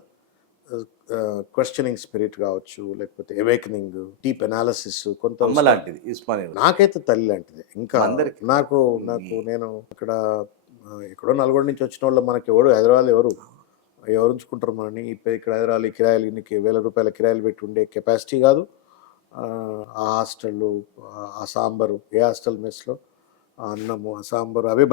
క్వశ్చనింగ్ స్పిరిట్ కావచ్చు, లేకపోతే అవేకనింగ్, డీప్ అనాలిసిస్ కొంత లాంటిది నాకైతే తల్లి లాంటిది. ఇంకా నాకు నేను ఇక్కడ ఎక్కడో నల్గొండ నుంచి వచ్చిన వాళ్ళు, మనకి హైదరాబాద్ ఎవరు ఉంచుకుంటారు మనని? ఇక్కడ హైదరాబాద్ కిరాయిలు ఇన్నికి ₹1000 కిరాయిలు పెట్టి ఉండే కెపాసిటీ కాదు. ఆ హాస్టళ్ళు, ఆ సాంబారు, ఏ హాస్టల్ మెస్లో అన్నము, ఆ సాంబారు అవే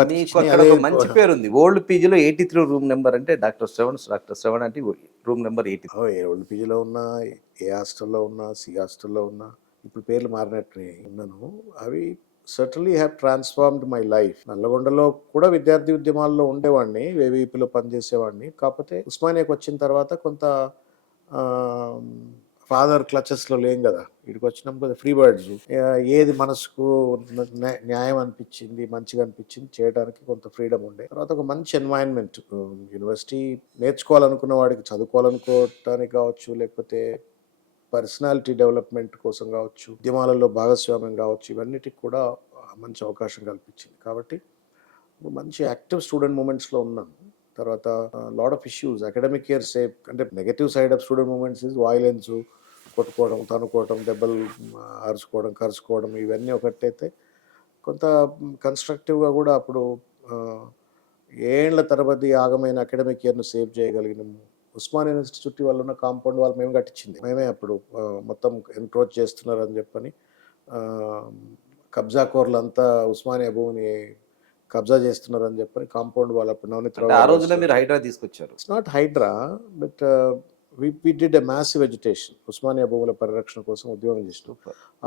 మంచి పేరు ఉంది. ఓల్డ్ పీజీలో 83 రూమ్ నెంబర్ అంటే డాక్టర్ శ్రవణ్ అంటే రూమ్ నెంబర్ 83. ఓల్డ్ పీజీలో ఉన్నా, ఏ హాస్టల్లో ఉన్నా, సి హాస్టల్లో ఉన్నా, ఇప్పుడు పేర్లు మారినట్టు ఉన్నాను. అవి certainly have transformed my life. నల్లగొండలో కూడా విద్యార్థి ఉద్యమాల్లో ఉండేవాడిని, వేవీపీలో పనిచేసేవాడిని. కాకపోతే ఉస్మానియాకి వచ్చిన తర్వాత కొంత ఫాదర్ క్లచెస్లో లేం కదా, ఇక్కడికి వచ్చినప్పుడు ఫ్రీ బర్డ్స్. ఏది మనసుకు న్యాయం అనిపించింది, మంచిగా అనిపించింది చేయడానికి కొంత ఫ్రీడమ్ ఉండే. తర్వాత ఒక మంచి ఎన్వైరన్మెంట్, యూనివర్సిటీ నేర్చుకోవాలనుకున్న వాడికి చదువుకోవాలనుకోవటానికి కావచ్చు, లేకపోతే పర్సనాలిటీ డెవలప్మెంట్ కోసం కావచ్చు, ఉద్యమాలలో భాగస్వామ్యం కావచ్చు, ఇవన్నిటికి కూడా మంచి అవకాశం కల్పించింది. కాబట్టి మంచి యాక్టివ్ స్టూడెంట్ మూమెంట్స్లో ఉన్నాను. తర్వాత lot of issues, academic year safe, అంటే negative side of student movements is violence, కొట్టుకోవడం, తనుకోవడం, దెబ్బలు అరుచుకోవడం, కరుచుకోవడం, ఇవన్నీ ఒకటైతే కొంత కన్స్ట్రక్టివ్గా కూడా అప్పుడు ఏళ్ల తరబడి ఆగమైన అకాడమిక్ ఇయర్ను సేవ్ చేయగలిగినాము. ఉస్మాన్ యూనివర్సిటీ చుట్టూ వాళ్ళు ఉన్న కాంపౌండ్ వాళ్ళు మేము కట్టించింది మేమే. అప్పుడు మొత్తం ఎన్క్రోచ్ చేస్తున్నారని చెప్పని కబ్జా కోర్లు అంతా ఉస్మానియా భూమిని కబ్జా చేస్తున్నారని చెప్పని కాంపౌండ్ వాళ్ళు అప్పుడు మీరు హైడ్రా తీసుకొచ్చారు. It's not HYDRAA, but we did a massive agitation. Osmania భూముల పరిరక్షణ కోసం ఉద్యమం చేసినాం.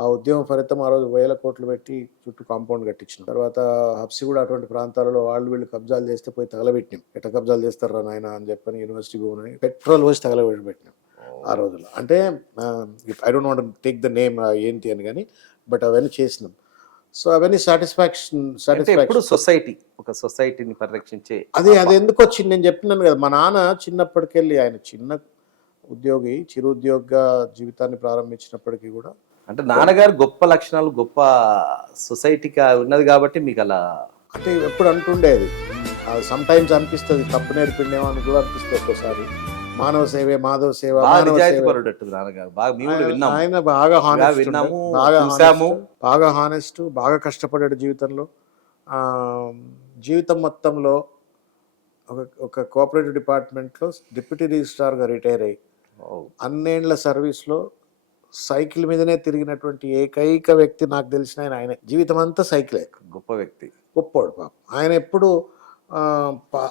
ఆ ఉద్యమం ఫలితం ఆ రోజు 1000 కోట్లు పెట్టి చుట్టూ కాంపౌండ్ కట్టించిన తర్వాత హబ్సి కూడా అటువంటి ప్రాంతాలలో వాళ్ళు వీళ్ళు కబ్జాలు చేస్తే పోయి తగలబెట్టినాం. ఎట్లా కబ్జాలు చేస్తారా నాయన అని చెప్పని యూనివర్సిటీ భూమిని పెట్రోల్ పోసి తగలబెట్టినాం ఆ రోజుల్లో. అంటే I don't want take the name ఏంటి అని కానీ, బట్ అవన్నీ చేసినాం. సో అవన్నీ సాటిస్ఫాక్షన్. ఒక సొసైటీని పరిరక్షించే అది ఎందుకు వచ్చింది నేను చెప్పినాను కదా. మా నాన్న చిన్నప్పటికెళ్ళి, ఆయన చిన్న ఉద్యోగి, చిరు ఉద్యోగిగా జీవితాన్ని ప్రారంభించినప్పటికీ కూడా, అంటే నాన్నగారు గొప్ప లక్షణాలు, గొప్ప సొసైటీకి ఉన్నది కాబట్టి మీకు అలా, అంటే ఎప్పుడు అంటుండేది. సమ్ టైమ్స్ అనిపిస్తుంది తప్పు నేర్పిండేమో అని కూడా అనిపిస్తుంది ఒక్కోసారి. మానవ సేవే మాధవ సేవ. ఆయన బాగా హానెస్ట్, బాగా కష్టపడ్డాడు జీవితంలో. జీవితం మొత్తంలో ఒక కోఆపరేటివ్ డిపార్ట్మెంట్లో డిప్యూటీ రిజిస్ట్రార్గా రిటైర్ అయ్యి అన్నేళ్ల సర్వీస్లో సైకిల్ మీదనే తిరిగినటువంటి ఏకైక వ్యక్తి నాకు తెలిసిన ఆయనే. జీవితం అంతా సైకిలే. గొప్ప వ్యక్తి. గొప్పోడు పాపం. ఆయన ఎప్పుడు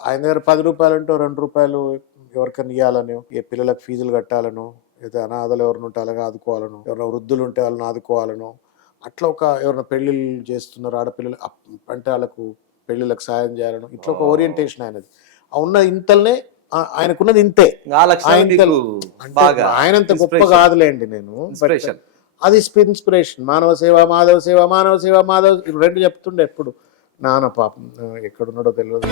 ఆయన దగ్గర ₹10 ఉంటో ₹2 ఎవరికైనా ఇవ్వాలనో, ఏ పిల్లలకు ఫీజులు కట్టాలనో, లేదా అనాథలు ఎవరిని ఉంటే అలాగే ఆదుకోవాలనో, ఎవరైనా వృద్ధులు ఉంటే వాళ్ళని ఆదుకోవాలనో, అట్లా ఎవరైనా పెళ్ళిళ్ళు చేస్తున్నారు ఆడపిల్లలు అంటే వాళ్ళకు పెళ్ళిళ్ళకి సాయం చేయాలనో, ఇట్లా ఒక ఓరియంటేషన్ ఆయనది. ఉన్న ఇంతల్నే ఆయనకున్నది ఇంతే. ఆ లక్షణాలు మీకు బాగా ఆయనంత గొప్ప inspiration. కాదులేండి నేను. Inspiration. అది ఇన్స్పిరేషన్. మానవ సేవ, మాధవ సేవ, మానవ సేవ, మాధవ ఇవి 2 చెప్తుండే ఎప్పుడు. నాన్న పాపం ఎక్కడున్నాడో తెలియదు.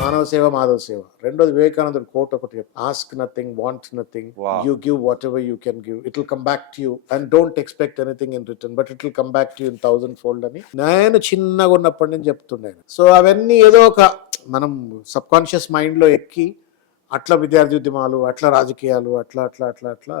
మానవ సేవ, మాధవ సేవ. రెండోది వివేకానందుడు కోట్ ఒకటి, ask nothing, want nothing, Wow. You give what ever you can give, it will come back to you, and don't expect anything in return, but it will come back to you in 1000 fold అని నేను చిన్నగా ఉన్నప్పటి నుంచి చెప్తుండే. So అవన్నీ ఏదో ఒక మనం సబ్ కాన్షియస్ మైండ్లో ఎక్కి అట్లా విద్యార్థి ఉద్యమాలు, అట్లా రాజకీయాలు, అట్లా అట్లా అట్లా అట్లా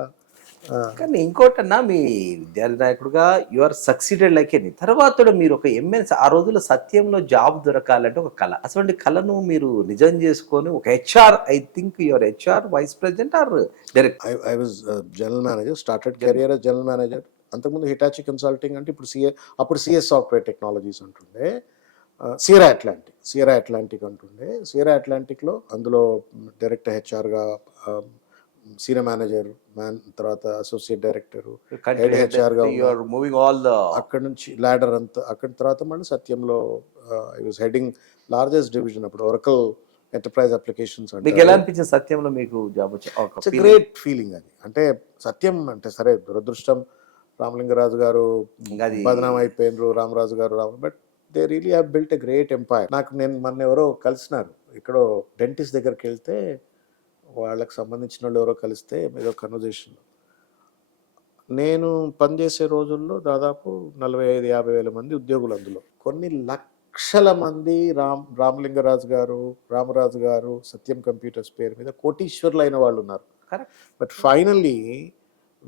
కానీ ఇంకోటన్నా మీ విద్యార్థి నాయకుడుగా you are succeeded like any. తర్వాత కూడా మీరు ఒక ఎంఎన్స్ ఆ రోజుల్లో సత్యంలో జాబ్ దొరకాలంటే ఒక కళ. అటువంటి కళను మీరు నిజం చేసుకొని ఒక HR, I think your HR vice president are direct. I was general manager, started career as general manager. అంతకుముందు హిటాచి కన్సల్టింగ్ అంటే అప్పుడు సిఎస్ సాఫ్ట్వేర్ టెక్నాలజీస్ అంటుండే, సియరా అట్లాంటిక్ అంటుండే. సియరా అట్లాంటిక్లో అందులో డైరెక్టర్ హెచ్ఆర్గా, సీనియర్ మేనేజర్, తర్వాత అసోసియేట్ డైరెక్టర్, హెడ్ హెచ్ఆర్గా మూవింగ్ ఆల్ ద అక్కడ నుంచి ల్యాడర్ అంతా. అక్కడ తర్వాత మళ్ళీ సత్యంలో I was heading largest division అప్పుడు, ఒరకల్ ఎంటర్ప్రైజ్ అప్లికేషన్స్. మీకు ఎలా అనిపించింది సత్యంలో మీకు జాబ్ ఇట్స్ గ్రేట్ ఫీలింగ్ అది. అంటే సత్యం అంటే సరే దురదృష్టం, రామలింగరాజు గారు బదనాం అయిపోయినారు, Ramaraju garu but they really have built a great empire. నేను మొన్న ఎవరో కలిసినారు, ఎక్కడో డెంటిస్ట్ దగ్గరికి వెళ్తే వాళ్ళకి సంబంధించిన వాళ్ళు ఎవరో కలిస్తే ఏదో కన్వర్జేషన్. నేను పనిచేసే రోజుల్లో దాదాపు 45-50 వేల మంది ఉద్యోగులు, అందులో కొన్ని లక్షల మంది రామలింగరాజు గారు, రామరాజు గారు సత్యం కంప్యూటర్స్ పేరు మీద కోటీశ్వర్లు అయిన వాళ్ళు ఉన్నారు. But finally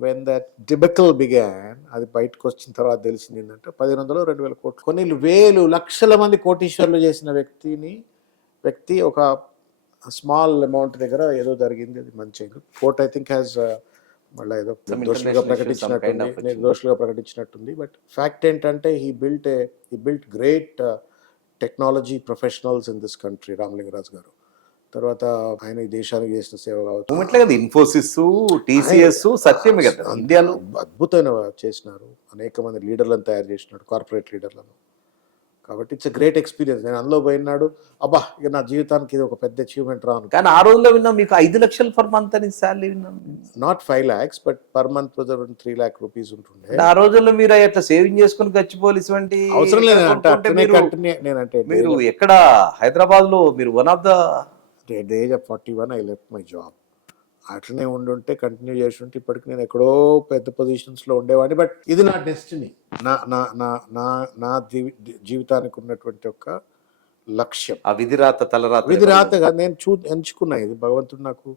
when that debacle began, అది బయటకు వచ్చిన తర్వాత తెలిసింది ఏంటంటే 1500-2000 కోట్లు, కొన్ని వేలు లక్షల మంది కోటీశ్వర్లు చేసిన వ్యక్తి ఒక స్మాల్ అమౌంట్ దగ్గర ఏదో జరిగింది. అది మంచి కోర్ట్ ఐ థింక్ హ్యాస్ మళ్ళీ ఏదో దోషులుగా ప్రకటించినట్టుంది. బట్ ఫ్యాక్ట్ ఏంటంటే he built great technology professionals in this country, Ramalinga Raju గారు. తర్వాత ఆయన ఈ దేశానికి చేసిన సేవ కావచ్చు, ఇన్ఫోసిస్, టీసీఎస్, సత్యమే కదా ఇండియాలో అద్భుతమైన చేసినారు. అనేక మంది లీడర్లను తయారు చేసినాడు, కార్పొరేట్ లీడర్లను. కాబట్టి ఇట్స్ గ్రేట్ ఎక్స్పీరియన్స్. నేను అందులో పోయినాడు, అబ్బా ఇక నా జీవితానికి ఇది ఒక పెద్ద అచీవ్మెంట్ రాను. కానీ ఆ రోజుల్లో విన్నా మీకు 5 లక్షలు పర్ మంత్ అని శాలరీ విన్నాను. Not 5 lakhs but per month 3 lakh rupees ఉంటుండే. ఆ రోజుల్లో మీరు అట్లా సేవింగ్ చేసుకుని గచ్చిపోలీస్ వంటి అవసరం లేదు. నేనంటే మీరు ఎక్కడ హైదరాబాద్ లో మీరు one of the at the age of 41 I left my job. అట్లనే ఉండుంటే కంటిన్యూ చేసి ఉంటే ఇప్పటికి నేను ఎక్కడో పెద్ద పొజిషన్స్లో ఉండేవాడిని. బట్ ఇది నా డెస్టినీ, నా జీవితానికి ఉన్నటువంటి ఒక లక్ష్యం. ఆ విధిరాత విధిరాతగా నేను ఎంచుకున్నా. ఇది భగవంతుడు నాకు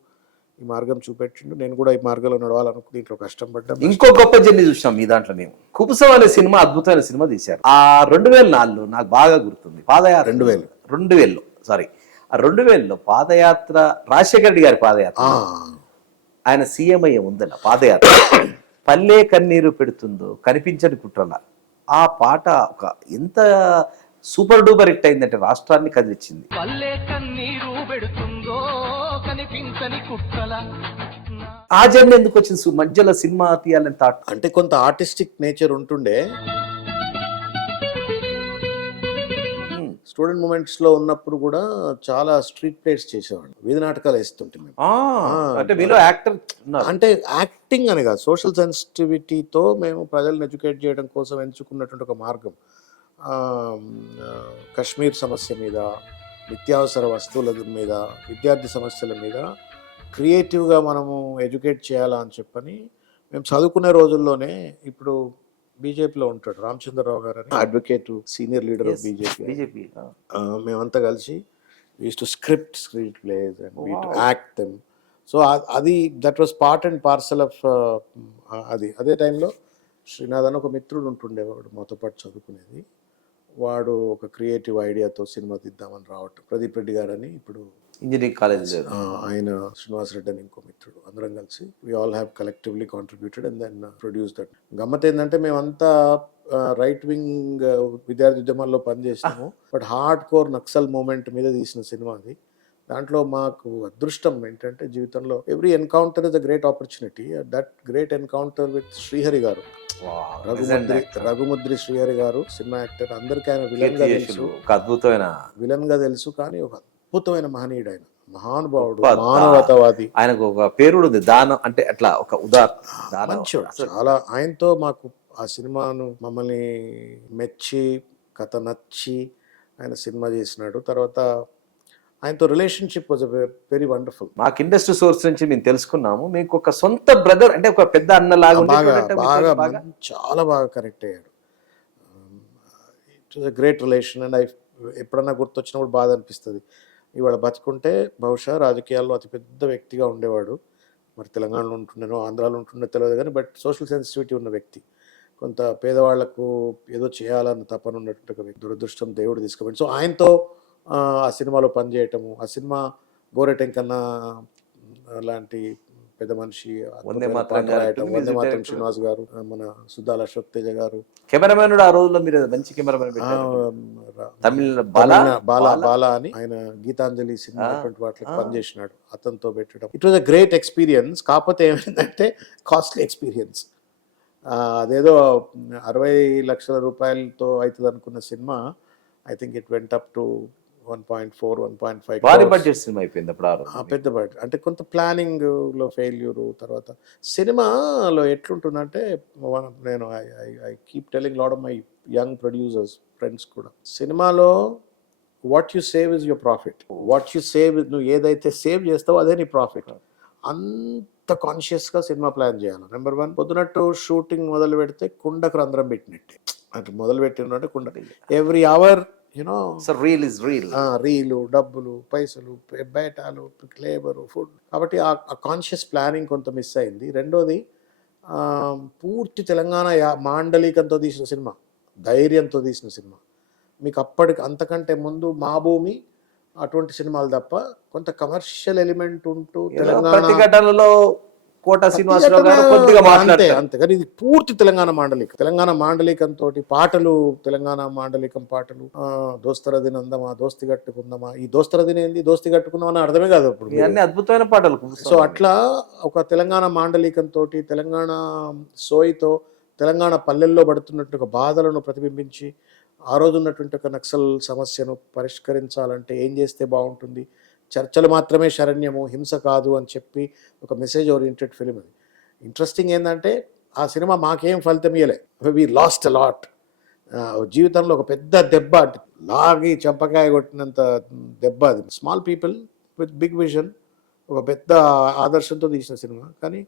ఈ మార్గం చూపెట్టిండు. నేను కూడా ఈ మార్గంలో నడవాలనుకుని దీంట్లో కష్టం పడ్డా. ఇంకో గొప్ప జర్నీ చూసాం మీ దాంట్లో. మేము కుబుసం అనే సినిమా, అద్భుతమైన సినిమా తీశారు. ఆ 2004లో నాకు బాగా గుర్తుంది, పాదయాత్ర 2000లో సారీ ఆ 2000లో పాదయాత్ర, రాజశేఖర రెడ్డి గారి పాదయాత్ర, ఆయన సీఎం అయ్యే ముందల పాదయాత్ర, పల్లె కన్నీరు పెడుతుందో కనిపించని కుట్రల, ఆ పాట ఒక ఎంత సూపర్ డూపర్ హిట్ అయిందంటే రాష్ట్రాన్ని కదిలిచ్చింది. పల్లె కన్నీరు పెడుతుందో కనిపించని కుట్రల. ఆ జర్నీ ఎందుకు వచ్చింది మధ్యలో సినిమా తీయాలని థాట్? అంటే కొంత ఆర్టిస్టిక్ నేచర్ ఉంటుండే. స్టూడెంట్ మూమెంట్స్ లో ఉన్నప్పుడు కూడా చాలా స్ట్రీట్ ప్లేస్ చేసేవాడు, వీధి నాటకాలు వేస్తుంటే మేము. అంటే మీలో యాక్టర్ అంటే యాక్టింగ్ అని కాదు, సోషల్ సెన్సిటివిటీతో మేము ప్రజలను ఎడ్యుకేట్ చేయడం కోసం ఎంచుకున్నటువంటి ఒక మార్గం. కశ్మీర్ సమస్య మీద, నిత్యావసర వస్తువుల మీద, విద్యార్థి సమస్యల మీద క్రియేటివ్గా మనము ఎడ్యుకేట్ చేయాలా అని చెప్పని మేము చదువుకునే రోజుల్లోనే, ఇప్పుడు బీజేపీలో ఉంటాడు రామచంద్రరావు గారు అని, advocate, senior leader of BJP. మేమంతా కలిసి used to script plays and we to act them. So అది that was part and parcel of అది. అదే టైంలో శ్రీనాథ్ అని ఒక మిత్రుడు ఉంటుండేవాడు మాతో పాటు చదువుకునేది. వాడు ఒక క్రియేటివ్ ఐడియాతో సినిమా తీద్దామని రావటం, ప్రదీప్ రెడ్డి గారు అని ఇప్పుడు ఇంజనీరింగ్ కాలేజ్ ఆయన శ్రీనివాస్ రెడ్డి అని ఇంకో మిత్రుడు, అందరం కలిసి we all have collectively contributed and then produce that. గమ్మత్ ఏంటంటే మేమంతా రైట్ వింగ్ విద్యార్థి ఉద్యమాల్లో పనిచేసినాము, but hard core Naxal movement మీద తీసిన సినిమా అది. దాంట్లో మాకు అదృష్టం ఏంటంటే జీవితంలో every encounter is a great opportunity. That great encounter with Srihari garu, Raghumudri Srihari గారు, సినిమా యాక్టర్. అందరికీ ఆయన విలన్ గా తెలుసు, అద్భుతమైన విలన్ గా తెలుసు, కానీ ఒక అద్భుతమైన మహనీయుడు ఆయన, మహానుభావుడు, మానవతావాది. ఆయనకు ఒక పేరు ఉంది దానం అంటే అట్లా ఒక ఉదాహరణ మంచోడు చాలా. ఆయనతో మాకు ఆ సినిమాను మమ్మల్ని మెచ్చి కథ నచ్చి ఆయన సినిమా చేసినాడు. తర్వాత ఆయనతో రిలేషన్షిప్ వాజ్ వెరీ వండర్ఫుల్. మాకు ఇండస్ట్రీ సోర్స్ నుంచి మేము తెలుసుకున్నాము, మీకు ఒక సొంత బ్రదర్ అంటే ఒక పెద్ద అన్న లాగా బాగా చాలా బాగా కనెక్ట్ అయ్యాడు. It was a great relation and ఎప్పుడన్నా గుర్తొచ్చినప్పుడు బాధ అనిపిస్తుంది. ఇవాళ బతుకుంటే బహుశా రాజకీయాల్లో అతిపెద్ద వ్యక్తిగా ఉండేవాడు. మరి తెలంగాణలో ఉంటుండేనో ఆంధ్రాలో ఉంటుండే తెలియదు కానీ, బట్ సోషల్ సెన్సిటివిటీ ఉన్న వ్యక్తి, కొంత పేదవాళ్లకు ఏదో చేయాలన్న తపన ఉన్నటువంటి ఒక వ్యక్తి. దురదృష్టం దేవుడు తీసుకుపోయింది. సో ఆయనతో ఆ సినిమాలో పనిచేయటము, ఆ సినిమా గోరెటెంకన్నా లాంటి పెద్ద మనిషి, వందే మాత్రం శ్రీనివాస్ గారు, మన సుద్దాల అశోక్ తేజ గారు, కెమెరామెన్ ఆ రోజుల్లో మీరు మంచి కెమెరామెన్ తమిళ బాలా అని ఆయన గీతాంజలి సినిమా వాటికి పనిచేసినాడు, అతనితో పెట్టడం. It was a great experience. కాకపోతే ఏమైందంటే కాస్ట్లీ ఎక్స్పీరియన్స్. అదేదో 60 లక్షల రూపాయలతో అవుతుంది అనుకున్న cinema I think it went up to 1.4, 1.5 భారీ బడ్జెట్ సినిమా అయిపోయింది అప్పుడు. పెద్ద బడ్జెట్ అంటే కొంత ప్లానింగ్ లో ఫెయిల్యూర్. తర్వాత సినిమాలో ఎట్లుంటుందంటే, నేను I keep telling lot of my young producers friends కూడా, సినిమాలో what you save is your profit. What you save, నువ్వు ఏదైతే సేవ్ చేస్తావో అదే నీ ప్రాఫిట్. అంత కాన్షియస్గా సినిమా ప్లాన్ చేయాలి. నెంబర్ 1, పొద్దునట్టు షూటింగ్ మొదలు పెడితే కుండకు రంధ్రం పెట్టినట్టే. అంటే మొదలు పెట్టినంటే కుండ ఎవ్రీ అవర్ యూనో రీలు, డబ్బులు, పైసలు, బేటాలు, లేబరు, ఫుడ్. కాబట్టి ఆ కాన్షియస్ ప్లానింగ్ కొంత మిస్ అయింది. రెండోది, పూర్తి తెలంగాణ మాండలికంతో తీసిన సినిమా, ధైర్యంతో తీసిన సినిమా. మీకు అప్పటికి అంతకంటే ముందు మా భూమి అటువంటి సినిమాలు తప్ప కొంత కమర్షియల్ ఎలిమెంట్ ఉంటూ తెలంగాణలో కోట శ్రీనివాసరావు గారు కొద్దిగా మాట్లాడతారు అంతే. కానీ ఇది పూర్తి తెలంగాణ మాండలికంతో పాటలు, తెలంగాణ మాండలికం పాటలు. దోస్తరదిన అందమా, దోస్తి కట్టుకుందామా, ఈ దోస్తరదిన ఏంది, దోస్తి కట్టుకుందామా అని అర్థమే కాదు అప్పుడు. అన్ని అద్భుతమైన పాటలు. సో అట్లా ఒక తెలంగాణ మాండలికంతో, తెలంగాణ సోయితో, తెలంగాణ పల్లెల్లో పడుతున్నట్టు ఒక బాధలను ప్రతిబింబించి, ఆ రోజు ఉన్నటువంటి ఒక నక్సల్ సమస్యను పరిష్కరించాలంటే ఏం చేస్తే బాగుంటుంది, చర్చలు మాత్రమే శరణ్యము, హింస కాదు అని చెప్పి ఒక మెసేజ్ ఓరియంటెడ్ ఫిలిం అది. ఇంట్రెస్టింగ్ ఏంటంటే ఆ సినిమా మాకేం ఫలితం ఇయ్యలే. We lost a lot. జీవితంలో ఒక పెద్ద దెబ్బ, లాగి చంపకాయ కొట్టినంత దెబ్బ అది. Small people with big vision, ఒక పెద్ద ఆదర్శంతో తీసిన సినిమా. కానీ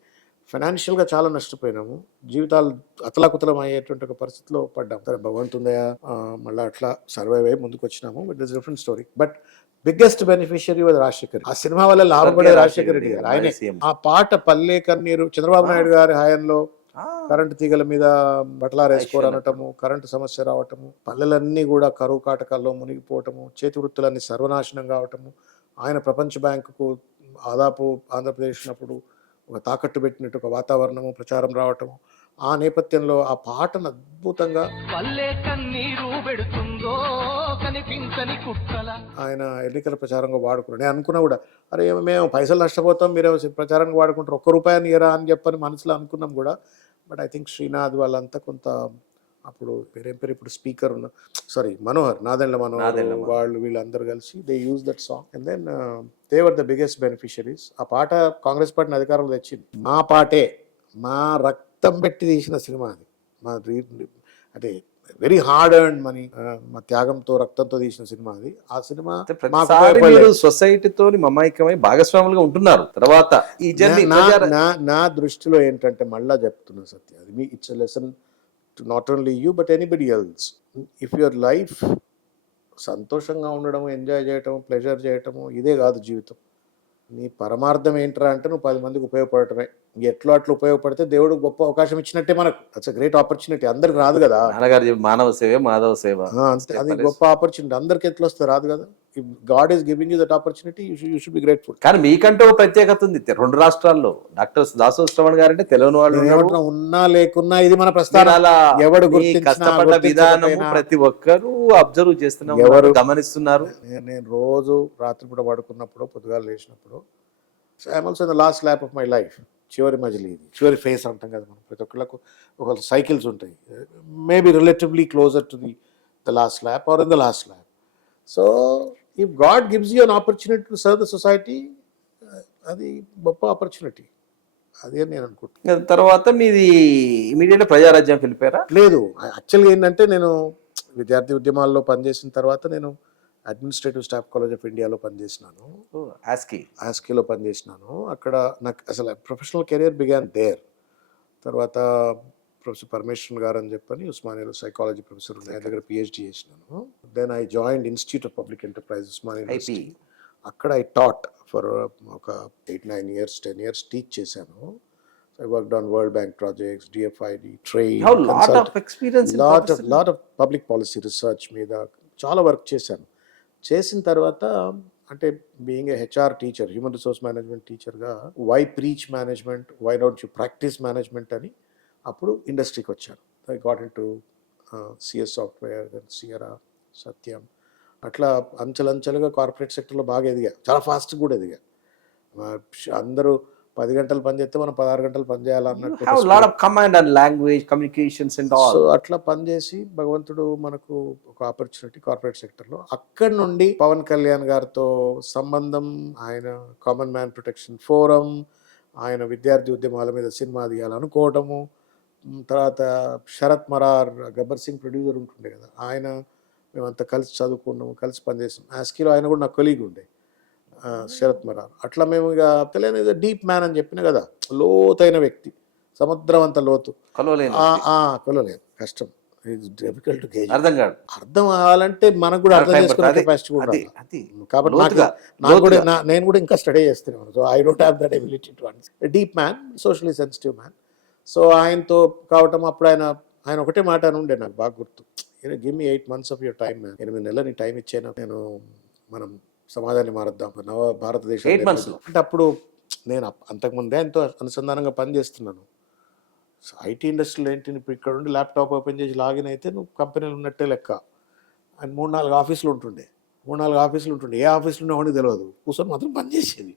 ఫైనాన్షియల్గా చాలా నష్టపోయినాము, జీవితాలు అతలాకుతలం అయ్యేటువంటి ఒక పరిస్థితిలో పడ్డాము. సరే భగవంతుందయా మళ్ళీ అట్లా సర్వైవ్ అయ్యి ముందుకు వచ్చినాము. But it's different story. But biggest beneficiary was Rajasekhar. ఆ సినిమా వల్ల లాభపడే రాజశేఖర రెడ్డి గారు. ఆయనే ఆ పాట పల్లె కన్నీరు, చంద్రబాబు నాయుడు గారి హయాంలో కరెంటు తీగల మీద బట్టలారేసుకోరనటము, కరెంటు సమస్య రావటము, పల్లెలన్నీ కూడా కరువు కాటకాల్లో మునిగిపోవటము, చేతి వృత్తులన్నీ సర్వనాశనం కావటము, ఆయన ప్రపంచ బ్యాంకుకు ఆదాపు ఆంధ్రప్రదేశ్నప్పుడు ఒక తాకట్టు పెట్టినట్టు ఒక వాతావరణము, ప్రచారం రావటము. ఆ నేపథ్యంలో ఆ పాటను అద్భుతంగా ఆయన ఎన్నికల ప్రచారంగా వాడుకున్నాడు. నేను అనుకున్నా కూడా, అరే మేము పైసలు నష్టపోతాం, మీరు ప్రచారానికి వాడుకుంటారు, ₹1 ఇయరా అని చెప్పని మనసులో అనుకున్నాం కూడా. బట్ ఐ థింక్ శ్రీనాథ్ వాళ్ళంతా కొంత, అప్పుడు పేరేం పేరు ఇప్పుడు స్పీకర్ ఉన్న, సారీ మనోహర్, నాదెండ్ల మనోహర్, వాళ్ళు వీళ్ళందరూ కలిసి they use that song and then they were the biggest beneficiaries. ఆ పాట కాంగ్రెస్ పార్టీని అధికారంలో తెచ్చింది. మా పాటే, మా రక్తం పెట్టి తీసిన సినిమా అది. మా అంటే వెరీ హార్డ్ ఎర్న్డ్ మనీ, మా త్యాగంతో, రక్తంతో తీసిన సినిమా అది. ఆ సినిమా సొసైటీతో మమైకమై భాగస్వాములుగా ఉంటున్నారు. తర్వాత ఈ జర్నీ నా దృష్టిలో ఏంటంటే, మళ్ళా చెప్తున్నా సత్య, అది it's a lesson to not only you but anybody else. If your life సంతోషంగా ఉండడం, ఎంజాయ్ చేయటం, ప్లెజర్ చేయటము ఇదే కాదు జీవితం. నీ పరమార్థం ఏంట్రా అంటే నువ్వు 10 మందికి ఉపయోగపడటమే. ఎట్లా అట్లా ఉపయోగపడితే దేవుడు గొప్ప అవకాశం ఇచ్చినట్టే మనకు. That's a great opportunity. అందరికి రాదు కదా. మానవ సేవ, మాధవ సేవ, అది గొప్ప ఆపర్చునిటీ. అందరికి ఎట్లా వస్తే రాదు కదా. If God is giving you that opportunity you should be grateful. కానీ మీకంటే ఒక ప్రత్యేకత ఉంది 2 రాష్ట్రాల్లో. డాక్టర్ దాసో శ్రవణ్ గారు అంటే తెలియని వాళ్ళు ఉండరు. ఏమంటున్నా, ఉన్నా లేకున్నా ఇది మన మీరు ప్రస్థానం. అలా ఎవడు మీ గుర్తించినా కష్టపడ్డ విధానము గుర్తించకపోయినా ప్రతి ఒక్కరూ అబ్జర్వ్ చేస్తున్నారు, ఎవరు- గమనిస్తున్నారు. నేను రోజు రాత్రిపూట పడుకున్నప్పుడు పొద్దుగాల లేచినప్పుడు I'm also in the last lap of my life. చివరి మజిలీ ఇది, చివరి ఫేస్ అంటాం కదా మనం. ప్రతి ఒక్కళ్ళకు ఒక సైకిల్స్ ఉంటాయి, maybe relatively closer to the last lap or in the last lap. So if God gives you an opportunity to serve the society, అది గొప్ప ఆపర్చునిటీ. అదే నేను అనుకుంటున్నాను. తర్వాత మీది ఇమీడియట్ ప్రజారాజ్యం వెళ్ళిపోయారా? లేదు, యాక్చువల్గా ఏంటంటే నేను విద్యార్థి ఉద్యమాల్లో పనిచేసిన తర్వాత నేను అడ్మినిస్ట్రేటివ్ స్టాఫ్ కాలేజ్ ఆఫ్ ఇండియాలో పనిచేసినాను, ఆస్కీలో పనిచేసినాను. అక్కడ నాకు అసలు ప్రొఫెషనల్ కెరియర్ బిగాన్ దేర్. తర్వాత ప్రొఫెసర్ పరమేశ్వరన్ గారు అని చెప్పని ఉస్మానియాలో సైకాలజీ ప్రొఫెసర్ ఆయన దగ్గర పిహెచ్డి చేసినాను. Then I joined institute of public enterprise Osmania. అక్కడ ఐ టాట్ ఫర్ ఒక 8-9 years 10 years టీచ్ చేశాను. I worked on World Bank projects, DFID, trade, You have lot of experience in lot of public policy research మీద చాలా work చేశాను. చేసిన తర్వాత అంటే being a HR teacher, human resource management టీచర్గా why preach management, why don't you practise management అని అప్పుడు ఇండస్ట్రీకి వచ్చాను. I got into CS software, then Sierra, Satyam, అట్లా అంచెలంచెలుగా కార్పొరేట్ సెక్టర్లో బాగా ఎదిగా, చాలా ఫాస్ట్గా కూడా ఎదిగా. అందరూ 10 గంటలు పని చేస్తే మనం 16 గంటలు పని చేయాలన్నట్టు. సో అట్లా పనిచేసి భగవంతుడు మనకు ఒక ఆపర్చునిటీ కార్పొరేట్ సెక్టర్లో. అక్కడి నుండి పవన్ కళ్యాణ్ గారితో సంబంధం, ఆయన కామన్ మ్యాన్ ప్రొటెక్షన్ ఫోరం, ఆయన విద్యార్థి ఉద్యమాల మీద సినిమా తీయాలనుకోవటము, తర్వాత శరత్ మరార్, గబ్బర్ సింగ్ ప్రొడ్యూసర్ ఉంటుండే కదా, ఆయన మేమంతా కలిసి చదువుకున్నాము, కలిసి పనిచేసాం. ఆస్కీలో ఆయన కూడా నా కొలీగ్ ఉండే, శరత్ మరార్. అట్లా మేము ఇక తెలియని డీప్ మ్యాన్ అని చెప్పిన కదా, లోతైన వ్యక్తి, సముద్రం అంత లోతు. కొలలేదు, కష్టం. Difficult to gauge. అర్థం అవ్వాలంటే మనకు కూడా అర్థం చేసుకునే కెపాసిటీ కూడా ఉండాలి. కాబట్టి నాకు కూడా నేను కూడా ఇంకా స్టడీ చేస్తున్నాను. So I don't have that ability to understand. Deep man, socially sensitive man. So ఆయనతో కావటం అప్పుడు ఆయన ఒకటే మాట అని ఉండే, నాకు బాగా గుర్తు. Give me 8 months of your time man. 8 నెలలు నీ టైం ఇచ్చాను, నేను మనం సమాజాన్ని మారుద్దాం, నవ భారతదేశం. అంటే అప్పుడు నేను అంతకుముందే ఎంతో అనుసంధానంగా పనిచేస్తున్నాను. సో ఐటీ ఇండస్ట్రీలో ఏంటి, ఇప్పుడు ఇక్కడ ఉండి ల్యాప్టాప్ ఓపెన్ చేసి లాగిన్ అయితే నువ్వు కంపెనీలు ఉన్నట్టే లెక్క. అండ్ 3-4 ఆఫీసులు ఉంటుండే. ఏ ఆఫీసులో ఉండేవాడిని తెలియదు, కూర్చొని మాత్రం పనిచేసేది.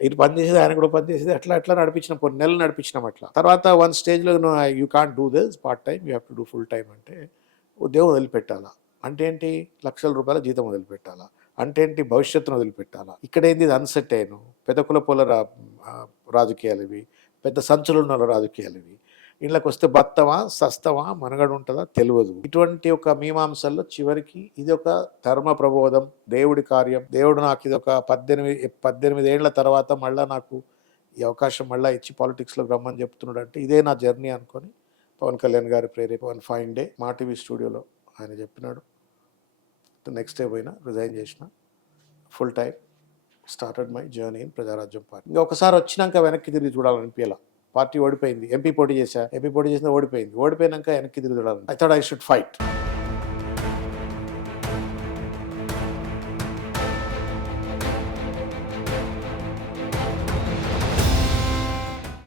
ఇటు పనిచేసేది, ఆయన కూడా పనిచేసేది. అట్లా నడిపించిన, కొన్ని నెలలు నడిపించినాం అట్లా. తర్వాత వన్ స్టేజ్లో you can't do this part time, you have to do full time. అంటే ఉద్యోగం వదిలిపెట్టాలా అంటే ఏంటి, ₹1,00,000 జీతం వదిలిపెట్టాలా అంటే ఏంటి, భవిష్యత్తును వదిలిపెట్టాలా. ఇక్కడ ఏంది, ఇది అన్సెట్ అయ్యాను. పెద్ద కులపోల రాజకీయాలు ఇవి, పెద్ద సంచులున్న రాజకీయాలు ఇవి. ఇళ్ళకి వస్తే బతవా సస్తవా మనగడ ఉంటుందా తెలియదు. ఇటువంటి ఒక మీమాంసల్లో చివరికి ఇది ఒక ధర్మ ప్రబోధం, దేవుడి కార్యం. దేవుడు నాకు ఇది ఒక 18 ఏళ్ల తర్వాత మళ్ళీ నాకు ఈ అవకాశం మళ్ళీ ఇచ్చి పాలిటిక్స్లోకి రమ్మని చెప్తున్నాడు. అంటే ఇదే నా జర్నీ అనుకొని పవన్ కళ్యాణ్ గారి ప్రేరేప one fine day Maa TV స్టూడియోలో ఆయన చెప్పినాడు. నెక్స్ట్ డే పోయినా, రిజైన్ చేసిన, full time started my journey in Prajarajyam party. ఇంకా ఒకసారి వచ్చినాక వెనక్కి తిరిగి చూడాలనిపించాల. పార్టీ ఓడిపోయింది, ఎంపీ పోటీ చేసినా ఓడిపోయింది. ఓడిపోయినాక వెనక్కి తిరిగి చూడాలని. I thought I should fight.